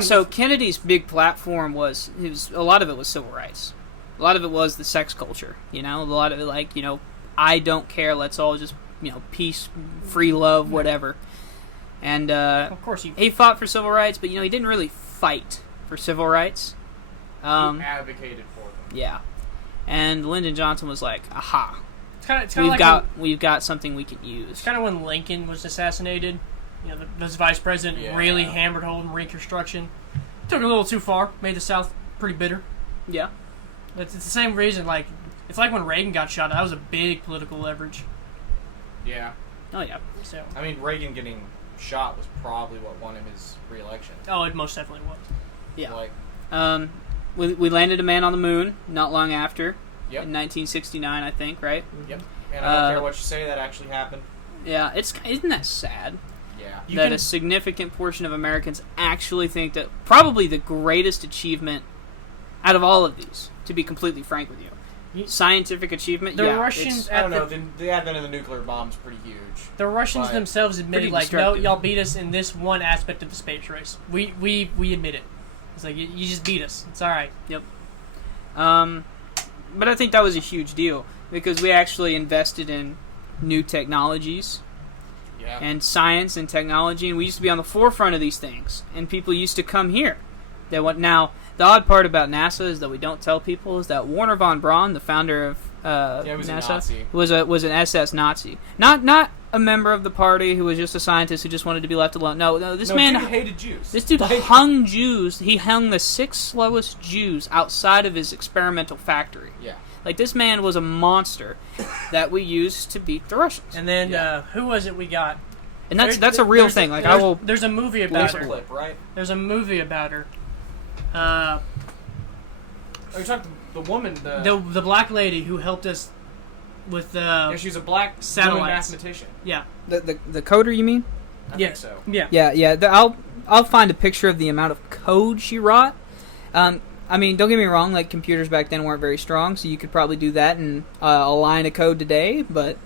So Kennedy's big platform was a lot of it was civil rights. A lot of it was the sex culture, you know? A lot of it, like, you know, I don't care, let's all just, you know, peace, free love, whatever. And, of course he fought for civil rights, but, you know, he didn't really fight for civil rights. He advocated for them. Yeah. And Lyndon Johnson was like, aha. We've got something we can use. It's kind of when Lincoln was assassinated. You know, the vice president really hammered home Reconstruction. Took it a little too far. Made the South pretty bitter. Yeah. It's the same reason. Like, it's like when Reagan got shot. That was a big political leverage. Yeah. Oh yeah. So. I mean, Reagan getting shot was probably what won him his re-election. Oh, it most definitely was. Yeah. Like, we landed a man on the moon not long after. Yep. In 1969, I think, right? Yep. And I don't care what you say, that actually happened. Yeah. Isn't that sad? Yeah. A significant portion of Americans actually think that probably the greatest achievement out of all of these, to be completely frank with you, scientific achievement. The Russians, I don't know. The advent of the nuclear bomb is pretty huge. The Russians themselves admitted, like, no, y'all beat us in this one aspect of the space race. We admit it. It's like you just beat us. It's all right. Yep. But I think that was a huge deal because we actually invested in new technologies. Yeah. And science and technology, and we used to be on the forefront of these things, and people used to come here. Now, the odd part about NASA is that we don't tell people is that Wernher von Braun, the founder of was NASA, a Nazi. was an SS Nazi. Not a member of the party who was just a scientist who just wanted to be left alone. No, this man dude hated Jews. This dude hung Jews. He hung the 6 slowest Jews outside of his experimental factory. Yeah. Like, this man was a monster that we used to beat the Russians. And then, who was it we got? And that's a real thing. Like, I will... There's a movie about her. Clip, right? There's a movie about her. Are you talking the woman? The black lady who helped us with yeah, she's a black satellites. mathematician. Yeah. The coder, you mean? I think so. Yeah. Yeah. I'll find a picture of the amount of code she wrought. I mean, don't get me wrong, like, computers back then weren't very strong, so you could probably do that in a line of code today, but...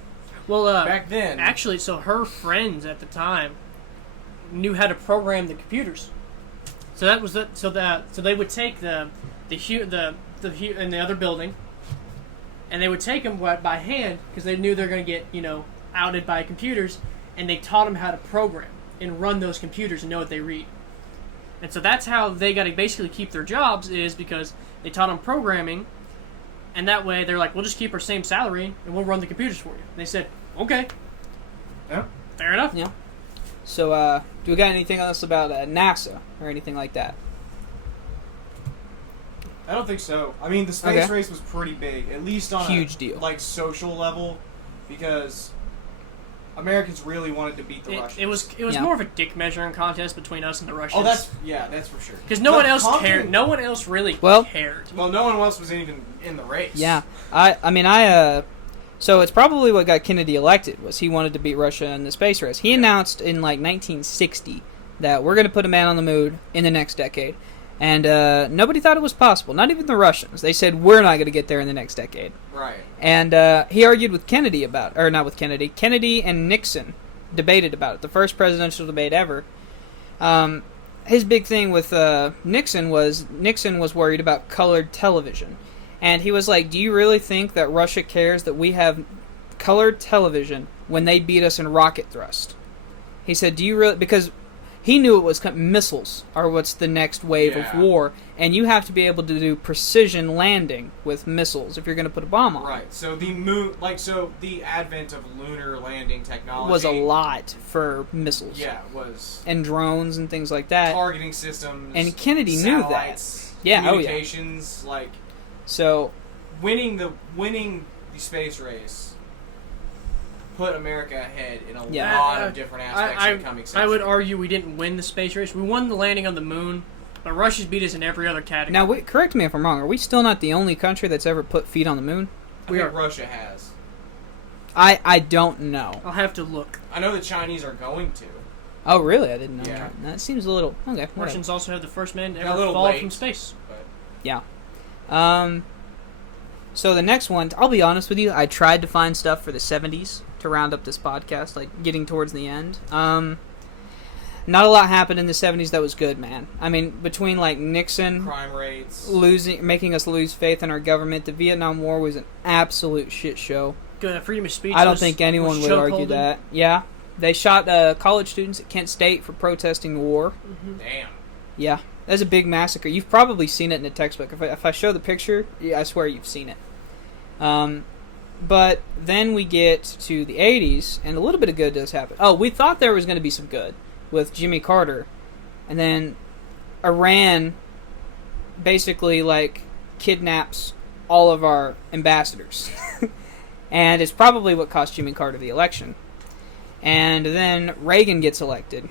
Well, back then... Actually, so her friends at the time knew how to program the computers. So that was so they would take the in the other building, and they would take them by hand, because they knew they're going to get, you know, outed by computers, and they taught them how to program and run those computers and know what they read. And so that's how they got to basically keep their jobs, is because they taught them programming, and that way they're like, we'll just keep our same salary, and we'll run the computers for you. And they said, okay. Yeah. Fair enough. Yeah. So, do we got anything else about NASA or anything like that? I don't think so. I mean, the space race was pretty big, at least on huge a deal, like, social level, because Americans really wanted to beat the Russians. It was more of a dick measuring contest between us and the Russians. Oh, that's for sure. Because no one else cared. No one else really cared. Well, no one else was even in the race. Yeah, so it's probably what got Kennedy elected, was he wanted to beat Russia in the space race. He announced in, like, 1960 that we're going to put a man on the moon in the next decade. And nobody thought it was possible, not even the Russians. They said, we're not going to get there in the next decade. Right. And he argued with Kennedy Kennedy and Nixon debated about it, the first presidential debate ever. His big thing with Nixon was worried about colored television. And he was like, do you really think that Russia cares that we have colored television when they beat us in rocket thrust? He said, "Do you really?" Because he knew it was missiles are what's the next wave of war, and you have to be able to do precision landing with missiles if you're going to put a bomb on. Right. So the moon, the advent of lunar landing technology was a lot for missiles. Yeah, it was. And drones and things like that. Targeting systems. And Kennedy knew that. Yeah. Communications, So, winning the space race put America ahead in a lot of different aspects of the coming century. I would argue we didn't win the space race. We won the landing on the moon, but Russia's beat us in every other category. Now, correct me if I'm wrong. Are we still not the only country that's ever put feet on the moon? I think Russia has. I don't know. I'll have to look. I know the Chinese are going to. Oh, really? I didn't know Yeah. that. That seems a little... Okay, whatever. Russians also had the first man to Got a ever little fall late, from space. But Yeah. So the next one, I'll be honest with you, I tried to find stuff for the 70s to round up this podcast, like getting towards the end. Not a lot happened in the 70s that was good, man. I mean, between like Nixon crime rates, making us lose faith in our government, the Vietnam War was an absolute shit show. Freedom of speech. I don't think anyone would argue that. Yeah. They shot college students at Kent State for protesting the war. Mm-hmm. Damn. Yeah. That's a big massacre. You've probably seen it in a textbook. If I show the picture, I swear you've seen it. But then we get to the 80s, and a little bit of good does happen. Oh, we thought there was going to be some good with Jimmy Carter, and then Iran basically, kidnaps all of our ambassadors. And it's probably what cost Jimmy Carter the election. And then Reagan gets elected.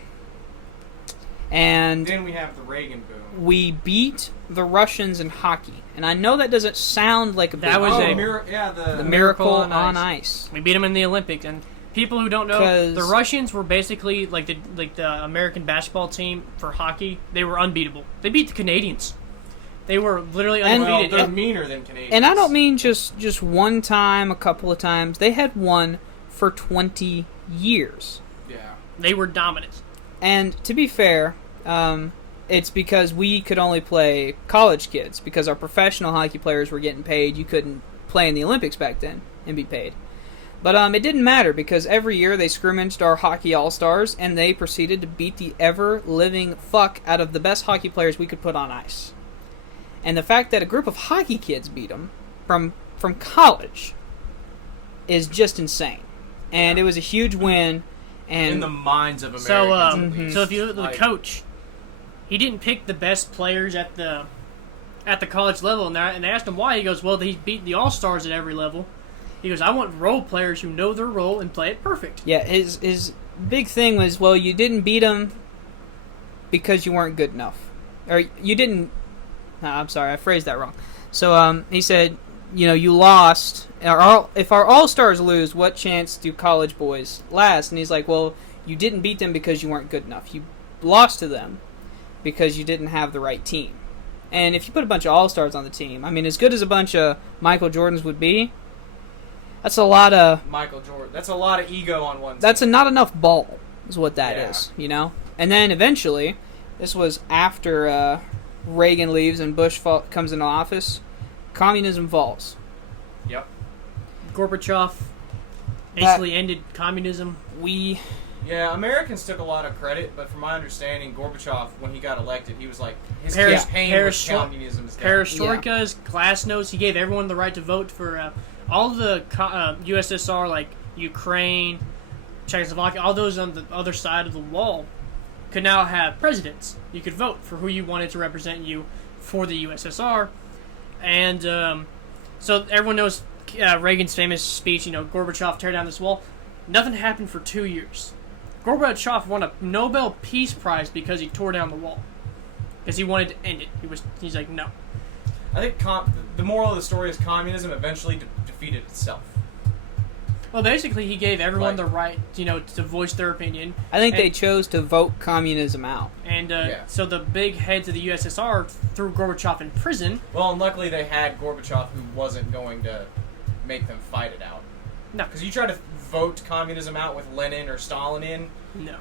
And then we have the Reagan boom. We beat the Russians in hockey. And I know that doesn't sound like a big That was the miracle on ice. We beat them in the Olympics. And people who don't know, the Russians were basically like the American basketball team for hockey. They were unbeatable. They beat the Canadians. They were literally undefeated. Well, they're meaner than Canadians. And I don't mean just one time, a couple of times. They had won for 20 years. Yeah. They were dominant. And to be fair, it's because we could only play college kids, because our professional hockey players were getting paid. You couldn't play in the Olympics back then and be paid. But it didn't matter, because every year they scrimmaged our hockey all-stars, and they proceeded to beat the ever-living fuck out of the best hockey players we could put on ice. And the fact that a group of hockey kids beat them from college is just insane. And it was a huge win. And in the minds of Americans. So if you look at the coach, he didn't pick the best players at the college level, and they asked him why. He goes, "Well, he beat the all-stars at every level." He goes, "I want role players who know their role and play it perfect." Yeah, his big thing was, well, you didn't beat them because you weren't good enough, or you didn't. No, I'm sorry, I phrased that wrong. So he said, you lost. If our all-stars lose, what chance do college boys last? And he's like, well, you didn't beat them because you weren't good enough. You lost to them because you didn't have the right team. And if you put a bunch of all-stars on the team, I mean, as good as a bunch of Michael Jordans would be, that's a lot of... Michael Jordan. That's a lot of ego on one team. That's not enough ball, is what that is, And then eventually, this was after Reagan leaves and Bush comes into office, communism falls. Yep. Gorbachev basically ended communism. Yeah, Americans took a lot of credit, but from my understanding, Gorbachev, when he got elected, he was like, his campaign was communism is down. Perestroika's, glasnost, he gave everyone the right to vote for all the USSR, like Ukraine, Czechoslovakia, all those on the other side of the wall could now have presidents. You could vote for who you wanted to represent you for the USSR. And so everyone knows Reagan's famous speech, Gorbachev, tear down this wall. Nothing happened for 2 years. Gorbachev won a Nobel Peace Prize because he tore down the wall. Because he wanted to end it. He's like, no. I think the moral of the story is communism eventually defeated itself. Well, basically, he gave everyone the right, to voice their opinion. I think they chose to vote communism out. And so the big heads of the USSR threw Gorbachev in prison. Well, and luckily they had Gorbachev, who wasn't going to make them fight it out. No. Because you try to vote communism out with Lenin or Stalin in,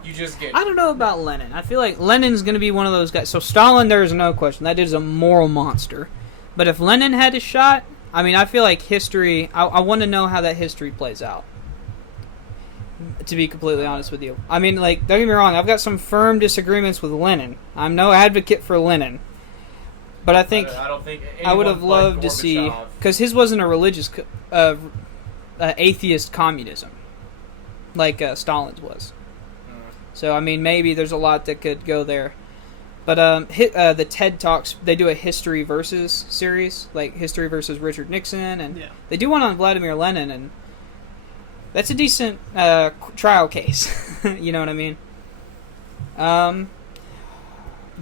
you just get... I don't know about Lenin. I feel like Lenin's going to be one of those guys. So Stalin, there is no question. That is a moral monster. But if Lenin had a shot, I mean, I feel like history... I want to know how that history plays out. To be completely honest with you, I mean, like, don't get me wrong. I've got some firm disagreements with Lenin. I'm no advocate for Lenin, but I think I don't think I would have anyone but loved to see, Gorbachev. because his wasn't a religious, atheist communism like Stalin's was. So I mean, maybe there's a lot that could go there. But the TED Talks, they do a history versus series, like history versus Richard Nixon, and they do one on Vladimir Lenin, and that's a decent trial case. You know what I mean?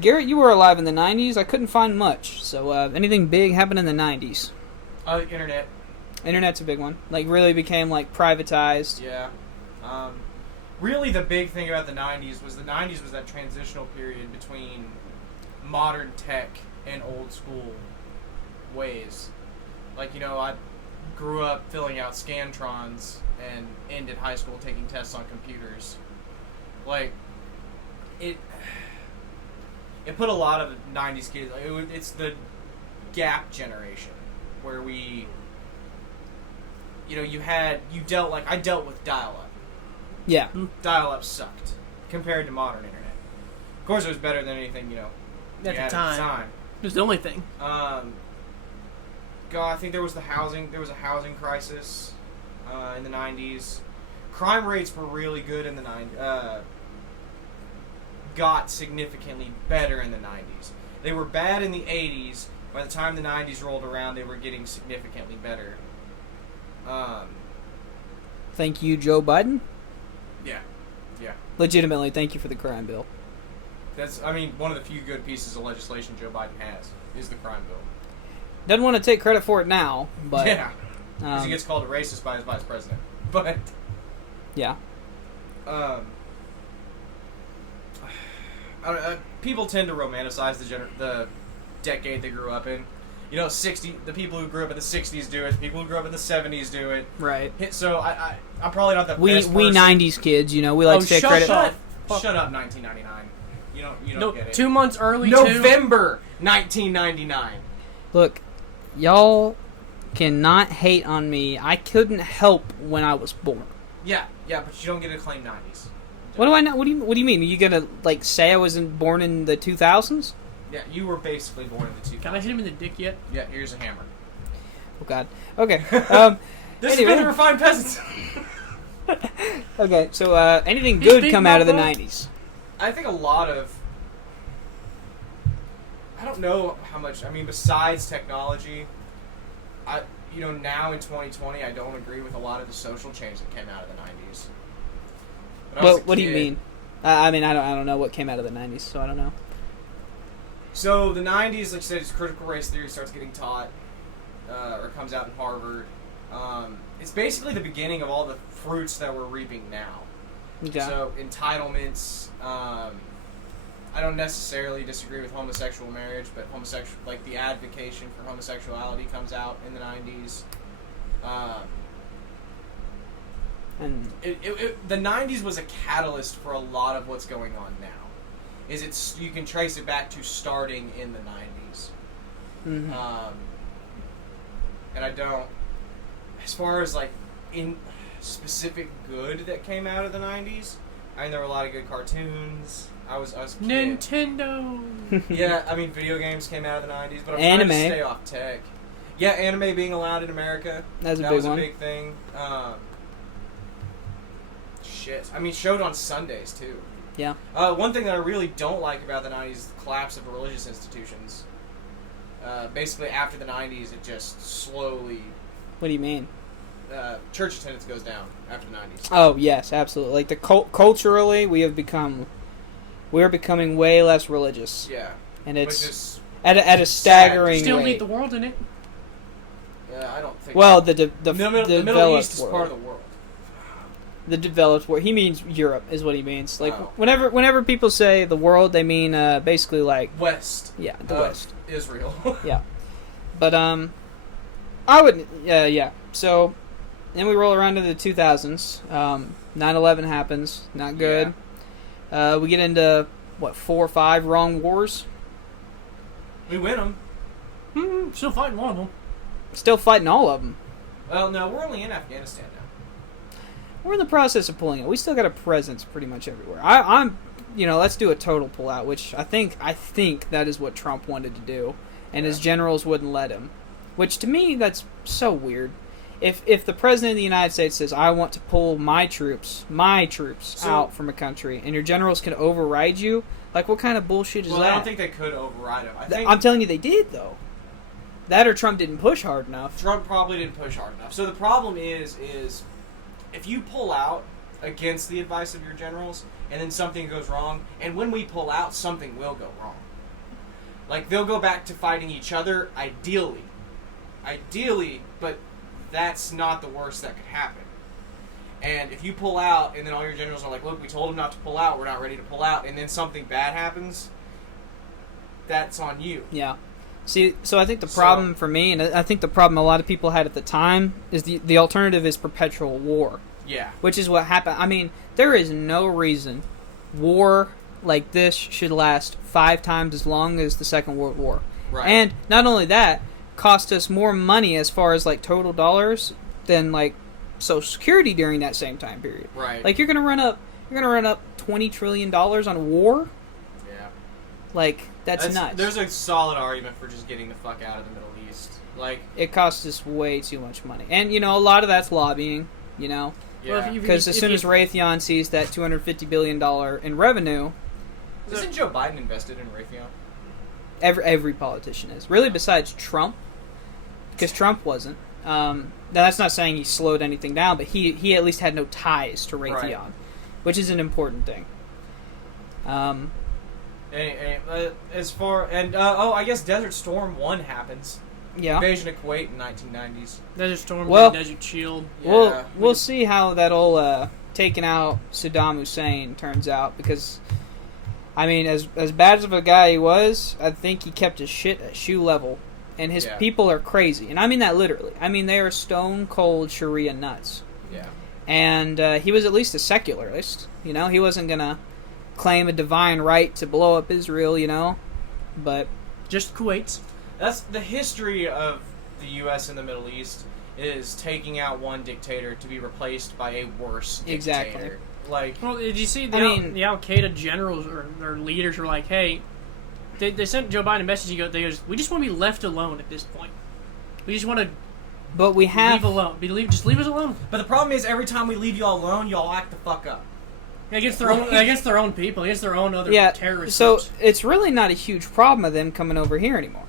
Garrett, you were alive in the 90s. I couldn't find much. So anything big happened in the 90s? Internet. Internet's a big one. Like, really became, like, privatized. Yeah. Really, the big thing about the 90s was that transitional period between modern tech and old school ways. Like, you know, I grew up filling out Scantrons and ended high school taking tests on computers. Like, it put a lot of 90s kids... It's the gap generation where we... You know, I dealt with dial-up. Yeah. Dial-up sucked compared to modern internet. Of course, it was better than anything, you know, at the time. It was the only thing. God, I think there was a housing crisis in the 90s. Crime rates were really good in the 90s. Got significantly better in the 90s. They were bad in the 80s. By the time the 90s rolled around, they were getting significantly better. Thank you, Joe Biden. Yeah. Legitimately, thank you for the crime bill. That's, I mean, one of the few good pieces of legislation Joe Biden has is the crime bill. Doesn't want to take credit for it now, but... Yeah, because he gets called a racist by his vice president. But... Yeah. People tend to romanticize the decade they grew up in. You know, the people who grew up in the 60s do it. The people who grew up in the 70s do it. Right. So I'm probably not the we best person. We 90s kids, you know, we like to take credit. Shut up, 1999. You don't get it. 2 months early, November 1999. Look, y'all cannot hate on me. I couldn't help when I was born. Yeah, but you don't get to claim 90s. What do I know? What do you mean? Are you gonna, like, say I wasn't born in the 2000s? Yeah, you were basically born in the 2000s. Can I hit him in the dick yet? Yeah, here's a hammer. Oh, God. Okay. This anyway. has been the Refined Peasants. Okay, so anything good come out of the 90s? I think a lot of... I don't know how much... I mean, besides technology, now in 2020, I don't agree with a lot of the social change that came out of the 90s. Well, what do you mean? I mean, I don't know what came out of the 90s, so I don't know. So, the 90s, like you said, critical race theory starts getting taught, or comes out in Harvard. It's basically the beginning of all the fruits that we're reaping now. Okay. So, entitlements, I don't necessarily disagree with homosexual marriage, but the advocation for homosexuality comes out in the 90s. And the 90s was a catalyst for a lot of what's going on now. You can trace it back to starting in the 90s. Mm-hmm. And I don't, as far as like in specific good that came out of the 90s, I mean there were a lot of good cartoons. I was a kid. Nintendo. Yeah, I mean video games came out of the 90s, but I'm Anime. trying to stay off tech. Yeah, anime being allowed in America. That was one. a big thing. I mean, showed on Sundays, too. Yeah. One thing that I really don't like about the 90s is the collapse of religious institutions. Basically, after the 90s, it just slowly... What do you mean? Church attendance goes down after the 90s. Oh, yes, absolutely. Like, culturally, we are becoming way less religious. Yeah. And it's which is at a staggering Still rate. need the world in it. I don't think... Well, the Middle East is world. part of the world. The developed world. He means Europe, is what he means. Like, Oh. whenever people say the world, they mean basically like West. Yeah, the West. Israel. Yeah, but I would yeah. So then we roll around to the 2000s. 9/11 happens. Not good. Yeah. We get into 4 or 5 wrong wars. We win them. Still fighting one of them. Still fighting all of them. Well, no, we're only in Afghanistan now. We're in the process of pulling out. We still got a presence pretty much everywhere. I'm, let's do a total pullout, which I think that is what Trump wanted to do, and his generals wouldn't let him. Which to me, that's so weird. If the president of the United States says, I want to pull my troops out from a country, and your generals can override you, like, what kind of bullshit is that? Well, I don't think they could override him. I'm telling you, they did, though. That or Trump didn't push hard enough. Trump probably didn't push hard enough. So the problem is if you pull out against the advice of your generals, and then something goes wrong, and when we pull out, something will go wrong. Like, they'll go back to fighting each other, ideally, but that's not the worst that could happen. And if you pull out, and then all your generals are like, look, we told them not to pull out, we're not ready to pull out, and then something bad happens, that's on you. Yeah. See, so I think the problem for me, and I think the problem a lot of people had at the time, is the alternative is perpetual war. Yeah. Which is what happened. I mean, there is no reason war like this should last 5 times as long as the Second World War. Right. And not only that, cost us more money as far as, like, total dollars than, like, Social Security during that same time period. Right. Like, you're gonna run up $20 trillion on war? Yeah. Like, that's nuts. There's a solid argument for just getting the fuck out of the Middle East. Like, it costs us way too much money. And, a lot of that's lobbying, Yeah. Because as soon as Raytheon sees that $250 billion in revenue... Isn't Joe Biden invested in Raytheon? Every politician is. Really, besides Trump. Because Trump wasn't. Now, that's not saying he slowed anything down, but he at least had no ties to Raytheon. Right. Which is an important thing. As far... And, I guess Desert Storm 1 happens. Yeah. Invasion of Kuwait in 1990s. Desert Storm, Desert Shield. Yeah. We'll see how that old taking out Saddam Hussein turns out, because, I mean, as bad of a guy he was, I think he kept his shit at shoe level. And his people are crazy. And I mean that literally. I mean, they are stone cold Sharia nuts. Yeah. And he was at least a secularist. He wasn't going to claim a divine right to blow up Israel, But... just Kuwait. That's the history of the U.S. in the Middle East, is taking out one dictator to be replaced by a worse dictator. Exactly. Like, well, did you see the Al Qaeda generals or leaders were like, hey, they sent Joe Biden a message. They goes, we just want to be left alone at this point. We just want to. But we have leave alone. Just leave us alone. But the problem is, every time we leave y'all alone, y'all act the fuck up. Against their own people, against their own other terrorists. So it's really not a huge problem of them coming over here anymore.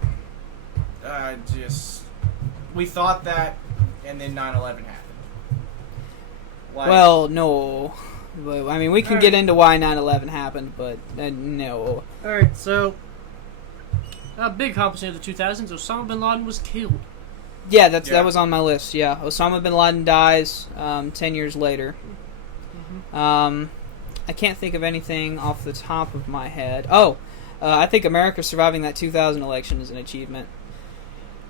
We thought that, and then 9/11 happened. Well, no. But, I mean, we can get into why 9/11 happened, but no. Alright, so a big accomplishment of the 2000s, Osama bin Laden was killed. Yeah, that was on my list, yeah. Osama bin Laden dies 10 years later. Mm-hmm. I can't think of anything off the top of my head. I think America surviving that 2000 election is an achievement.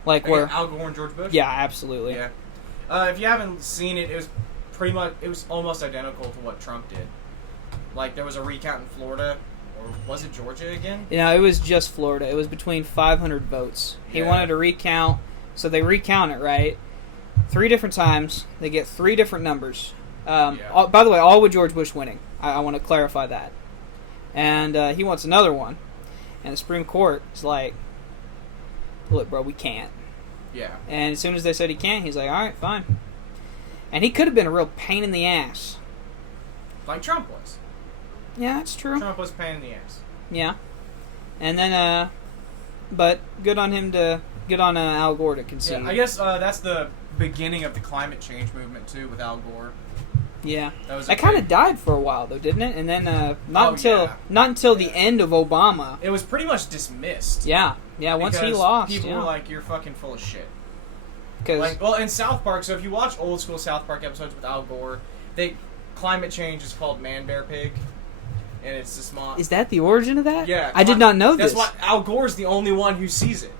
Like where Al Gore and George Bush? Yeah, absolutely. Yeah. If you haven't seen it, it was almost identical to what Trump did. Like, there was a recount in Florida, or was it Georgia again? Yeah, it was just Florida. It was between 500 votes. He wanted to recount, so they recount it, right? 3 different times. They get 3 different numbers. By the way, all with George Bush winning. I want to clarify that. And he wants another one. And the Supreme Court is like, look, bro, we can't. Yeah. And as soon as they said he can't, he's like, all right, fine. And he could have been a real pain in the ass. Like Trump was. Yeah, that's true. Trump was a pain in the ass. Yeah. And then, but good on him good on Al Gore to concede. Yeah, I guess that's the beginning of the climate change movement, too, with Al Gore. Yeah. That kind of died for a while, though, didn't it? And then, not until the end of Obama. It was pretty much dismissed. Yeah. Yeah, once he lost. People were like, you're fucking full of shit. Like, in South Park, so if you watch old school South Park episodes with Al Gore, climate change is called Man Bear Pig, and it's this Is that the origin of that? Yeah. I did not know this. That's why Al Gore's the only one who sees it.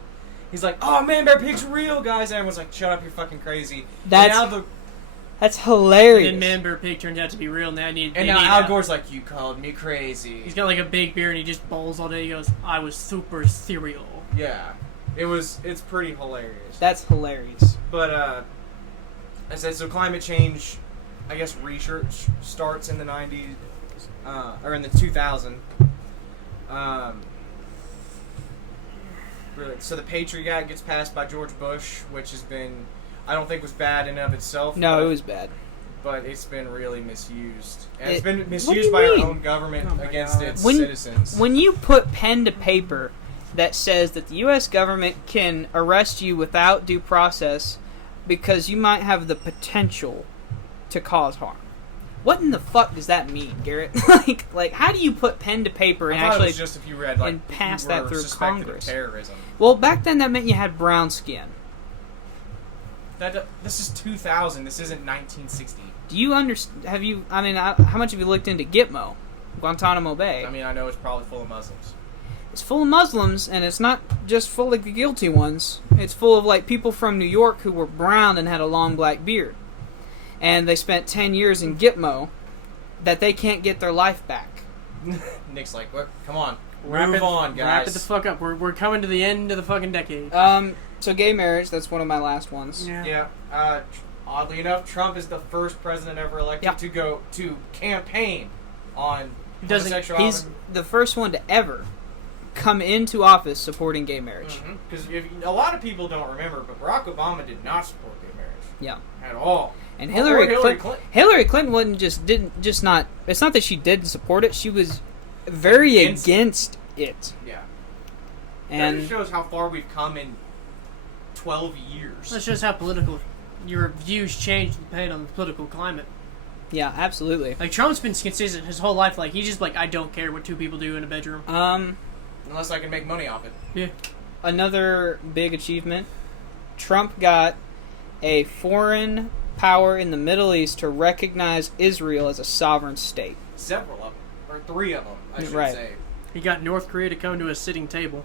He's like, oh, Man Bear Pig's real, guys. And everyone's like, shut up, you're fucking crazy. That's hilarious. And then Man Bear Pig turned out to be real, and now Al Gore's like, you called me crazy. He's got like a big beard, and he just bowls all day. He goes, I was super cereal. Yeah. It's pretty hilarious. That's hilarious. But, I said, so climate change I guess research starts in the 90s, or in the 2000s. Really, so the Patriot Act gets passed by George Bush, which has been, I don't think was bad in and of itself. No, it was bad. But it's been really misused. And it's What been do misused you by mean? our own government against its When- citizens. When you put pen to paper that says that the U.S. government can arrest you without due process because you might have the potential to cause harm. What in the fuck does that mean, Garrett? like, how do you put pen to paper and I thought actually it was just if you read, like, and pass if you that were through suspected Congress? Of terrorism. Well, back then that meant you had brown skin. This is 2000. This isn't 1960. Do you understand? How much have you looked into Gitmo, Guantanamo Bay? I mean, I know it's probably full of Muslims. It's full of Muslims, and it's not just full of the guilty ones. It's full of, like, people from New York who were brown and had a long black beard. And they spent 10 years in Gitmo that they can't get their life back. Nick's like, what? Come on. Wrap Move it, on, guys. Wrap it the fuck up. We're coming to the end of the fucking decade. So gay marriage, that's one of my last ones. Yeah. Oddly enough, Trump is the first president ever elected to go to campaign on homosexuality. He's the first one to ever come into office supporting gay marriage. Because a lot of people don't remember, but Barack Obama did not support gay marriage. Yeah. At all. And Hillary Hillary Clinton wasn't it's not that she didn't support it, she was very against it. Yeah. And that just shows how far we've come in 12 years. That shows how political your views change depending on the political climate. yeah, absolutely. Like, Trump's been consistent his whole life. Like, he's just like, I don't care what two people do in a bedroom. Unless I can make money off it. Yeah. Another big achievement, Trump got a foreign power in the Middle East to recognize Israel as a sovereign state. Several of them. Or 3 of them, I should Right. say. He got North Korea to come to a sitting table.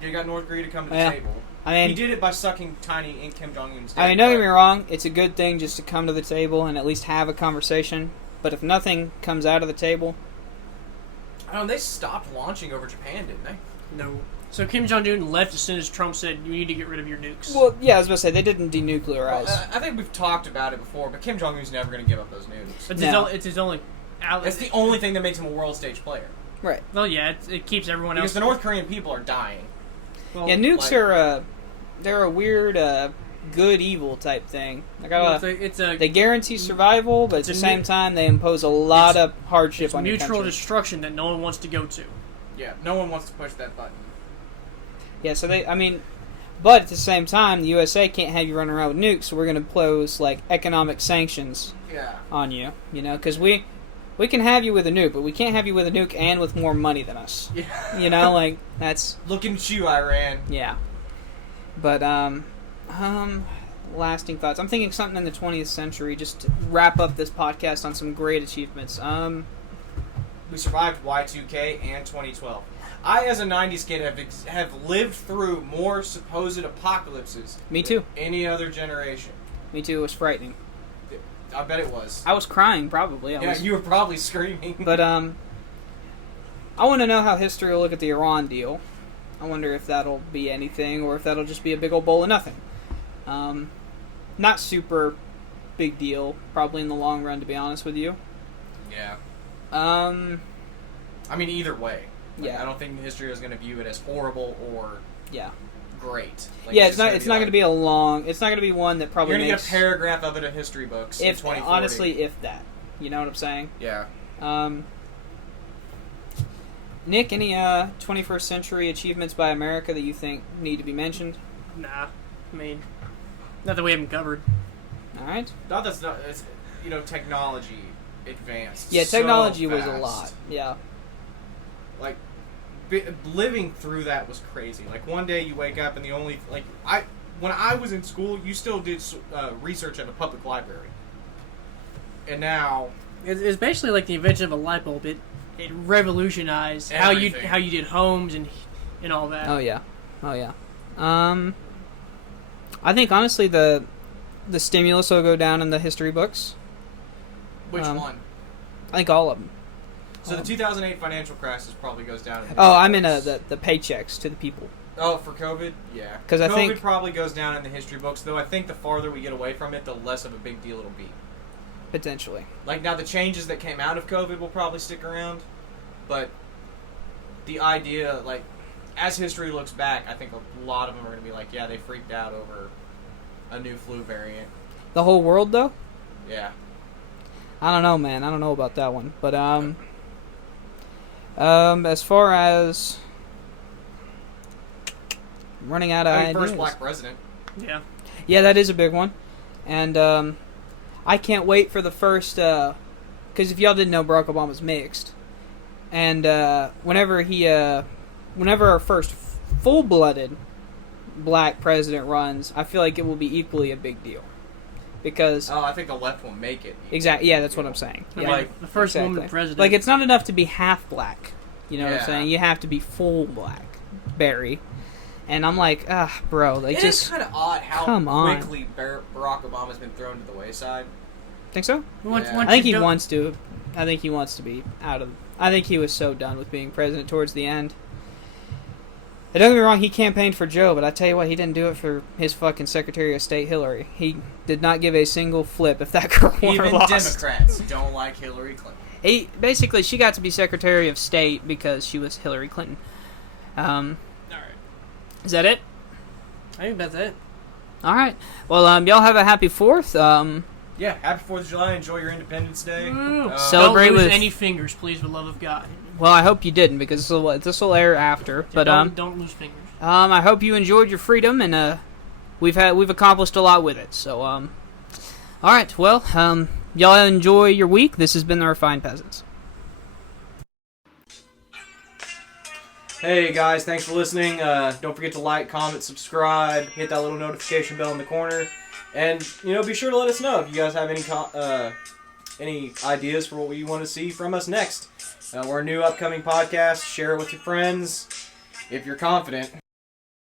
He got North Korea to come to the Yeah. table. I mean, he did it by sucking tiny in Kim Jong-un's dick. don't get me wrong, it's a good thing just to come to the table and at least have a conversation, but if nothing comes out of the table... They stopped launching over Japan, didn't they? No. So Kim Jong-un left as soon as Trump said, you need to get rid of your nukes. Well, yeah, I was about to say, they didn't denuclearize. Well, I think we've talked about it before, but Kim Jong-un's never going to give up those nukes. It's his only ally. That's the only thing that makes him a world stage player. Right. Well, yeah, it keeps everyone Because else... the North Korean people are dying. Well, Yeah, nukes are they're a weird good-evil type thing. They guarantee survival, but at the same time, they impose a lot of hardship on your country. neutral destruction that no one wants to go to. Yeah, no one wants to push that button. Yeah, so but at the same time, the USA can't have you running around with nukes, so we're going to impose, like, economic sanctions on you, because we can have you with a nuke, but we can't have you with a nuke and with more money than us. Yeah. That's... Looking at you, Iran. Yeah. But, lasting thoughts. I'm thinking something in the 20th century, just to wrap up this podcast on some great achievements. We survived Y2K and 2012. I, as a 90s kid, have lived through more supposed apocalypses Me too. than any other generation. Me too. It was frightening. I bet it was. I was crying, probably. You were probably screaming. But, I want to know how history will look at the Iran deal. I wonder if that'll be anything, or if that'll just be a big old bowl of nothing. Not super big deal, probably in the long run, to be honest with you. Yeah. I mean, either way. Yeah. I don't think history is going to view it as horrible or great. It's not going to be a long... It's not going to be one that probably You're going to get a paragraph of it in history books in 2040. Honestly, if that. You know what I'm saying? Yeah. Nick, any 21st century achievements by America that you think need to be mentioned? Nah. I mean, not that we haven't covered. All right. It's, technology advanced. Yeah, technology so was fast. a lot. Yeah. Like, living through that was crazy. Like, one day you wake up and the only... when I was in school, you still did research at a public library. And now... It's basically like the invention of a light bulb. It revolutionized everything. how you did homes and all that. Oh, yeah. I think, honestly, the stimulus will go down in the history books. Which one? I think all of them. So the 2008 financial crisis probably goes down. I'm in the paychecks to the people. Oh, for COVID? Yeah. 'Cause I COVID think... probably goes down in the history books, though I think the farther we get away from it, the less of a big deal it'll be. potentially. Like, now the changes that came out of COVID will probably stick around, but the idea, like, as history looks back, I think a lot of them are going to be like, yeah, they freaked out over a new flu variant. The whole world, though? Yeah. I don't know, man. I don't know about that one. But, as far as running out of ideas. First black president. Yeah. Yeah, that is a big one. And, I can't wait for the first, because if y'all didn't know, Barack Obama's mixed. And, whenever our first full-blooded black president runs, I feel like it will be equally a big deal. Because... Oh, I think the left will make it. Exactly, yeah, that's what I'm saying. Yeah. Like, the first woman president. Like, it's not enough to be half black. You know what I'm saying? You have to be full black. Barry. And I'm like, bro, like, it just... is kind of odd how quickly Barack Obama's been thrown to the wayside. Think so? Yeah. I think he wants to. I think he wants to be out of... I think he was so done with being president towards the end. And don't get me wrong, he campaigned for Joe, but I tell you what, he didn't do it for his fucking Secretary of State, Hillary. He did not give a single flip if that girl won or Even lost. Democrats don't like Hillary Clinton. Basically, she got to be Secretary of State because she was Hillary Clinton. Alright. Is that it? I think that's it. Alright. Well, y'all have a happy 4th. Yeah, happy 4th of July. Enjoy your Independence Day. Celebrate don't lose with... any fingers, please, for the love of God. Well, I hope you didn't, because this will air after. But don't lose fingers. I hope you enjoyed your freedom, and we've accomplished a lot with it. So, all right. Well, y'all enjoy your week. This has been the Refined Peasants. Hey guys, thanks for listening. Don't forget to like, comment, subscribe, hit that little notification bell in the corner, and be sure to let us know if you guys have any ideas for what you want to see from us next. We're a new upcoming podcast. Share it with your friends if you're confident.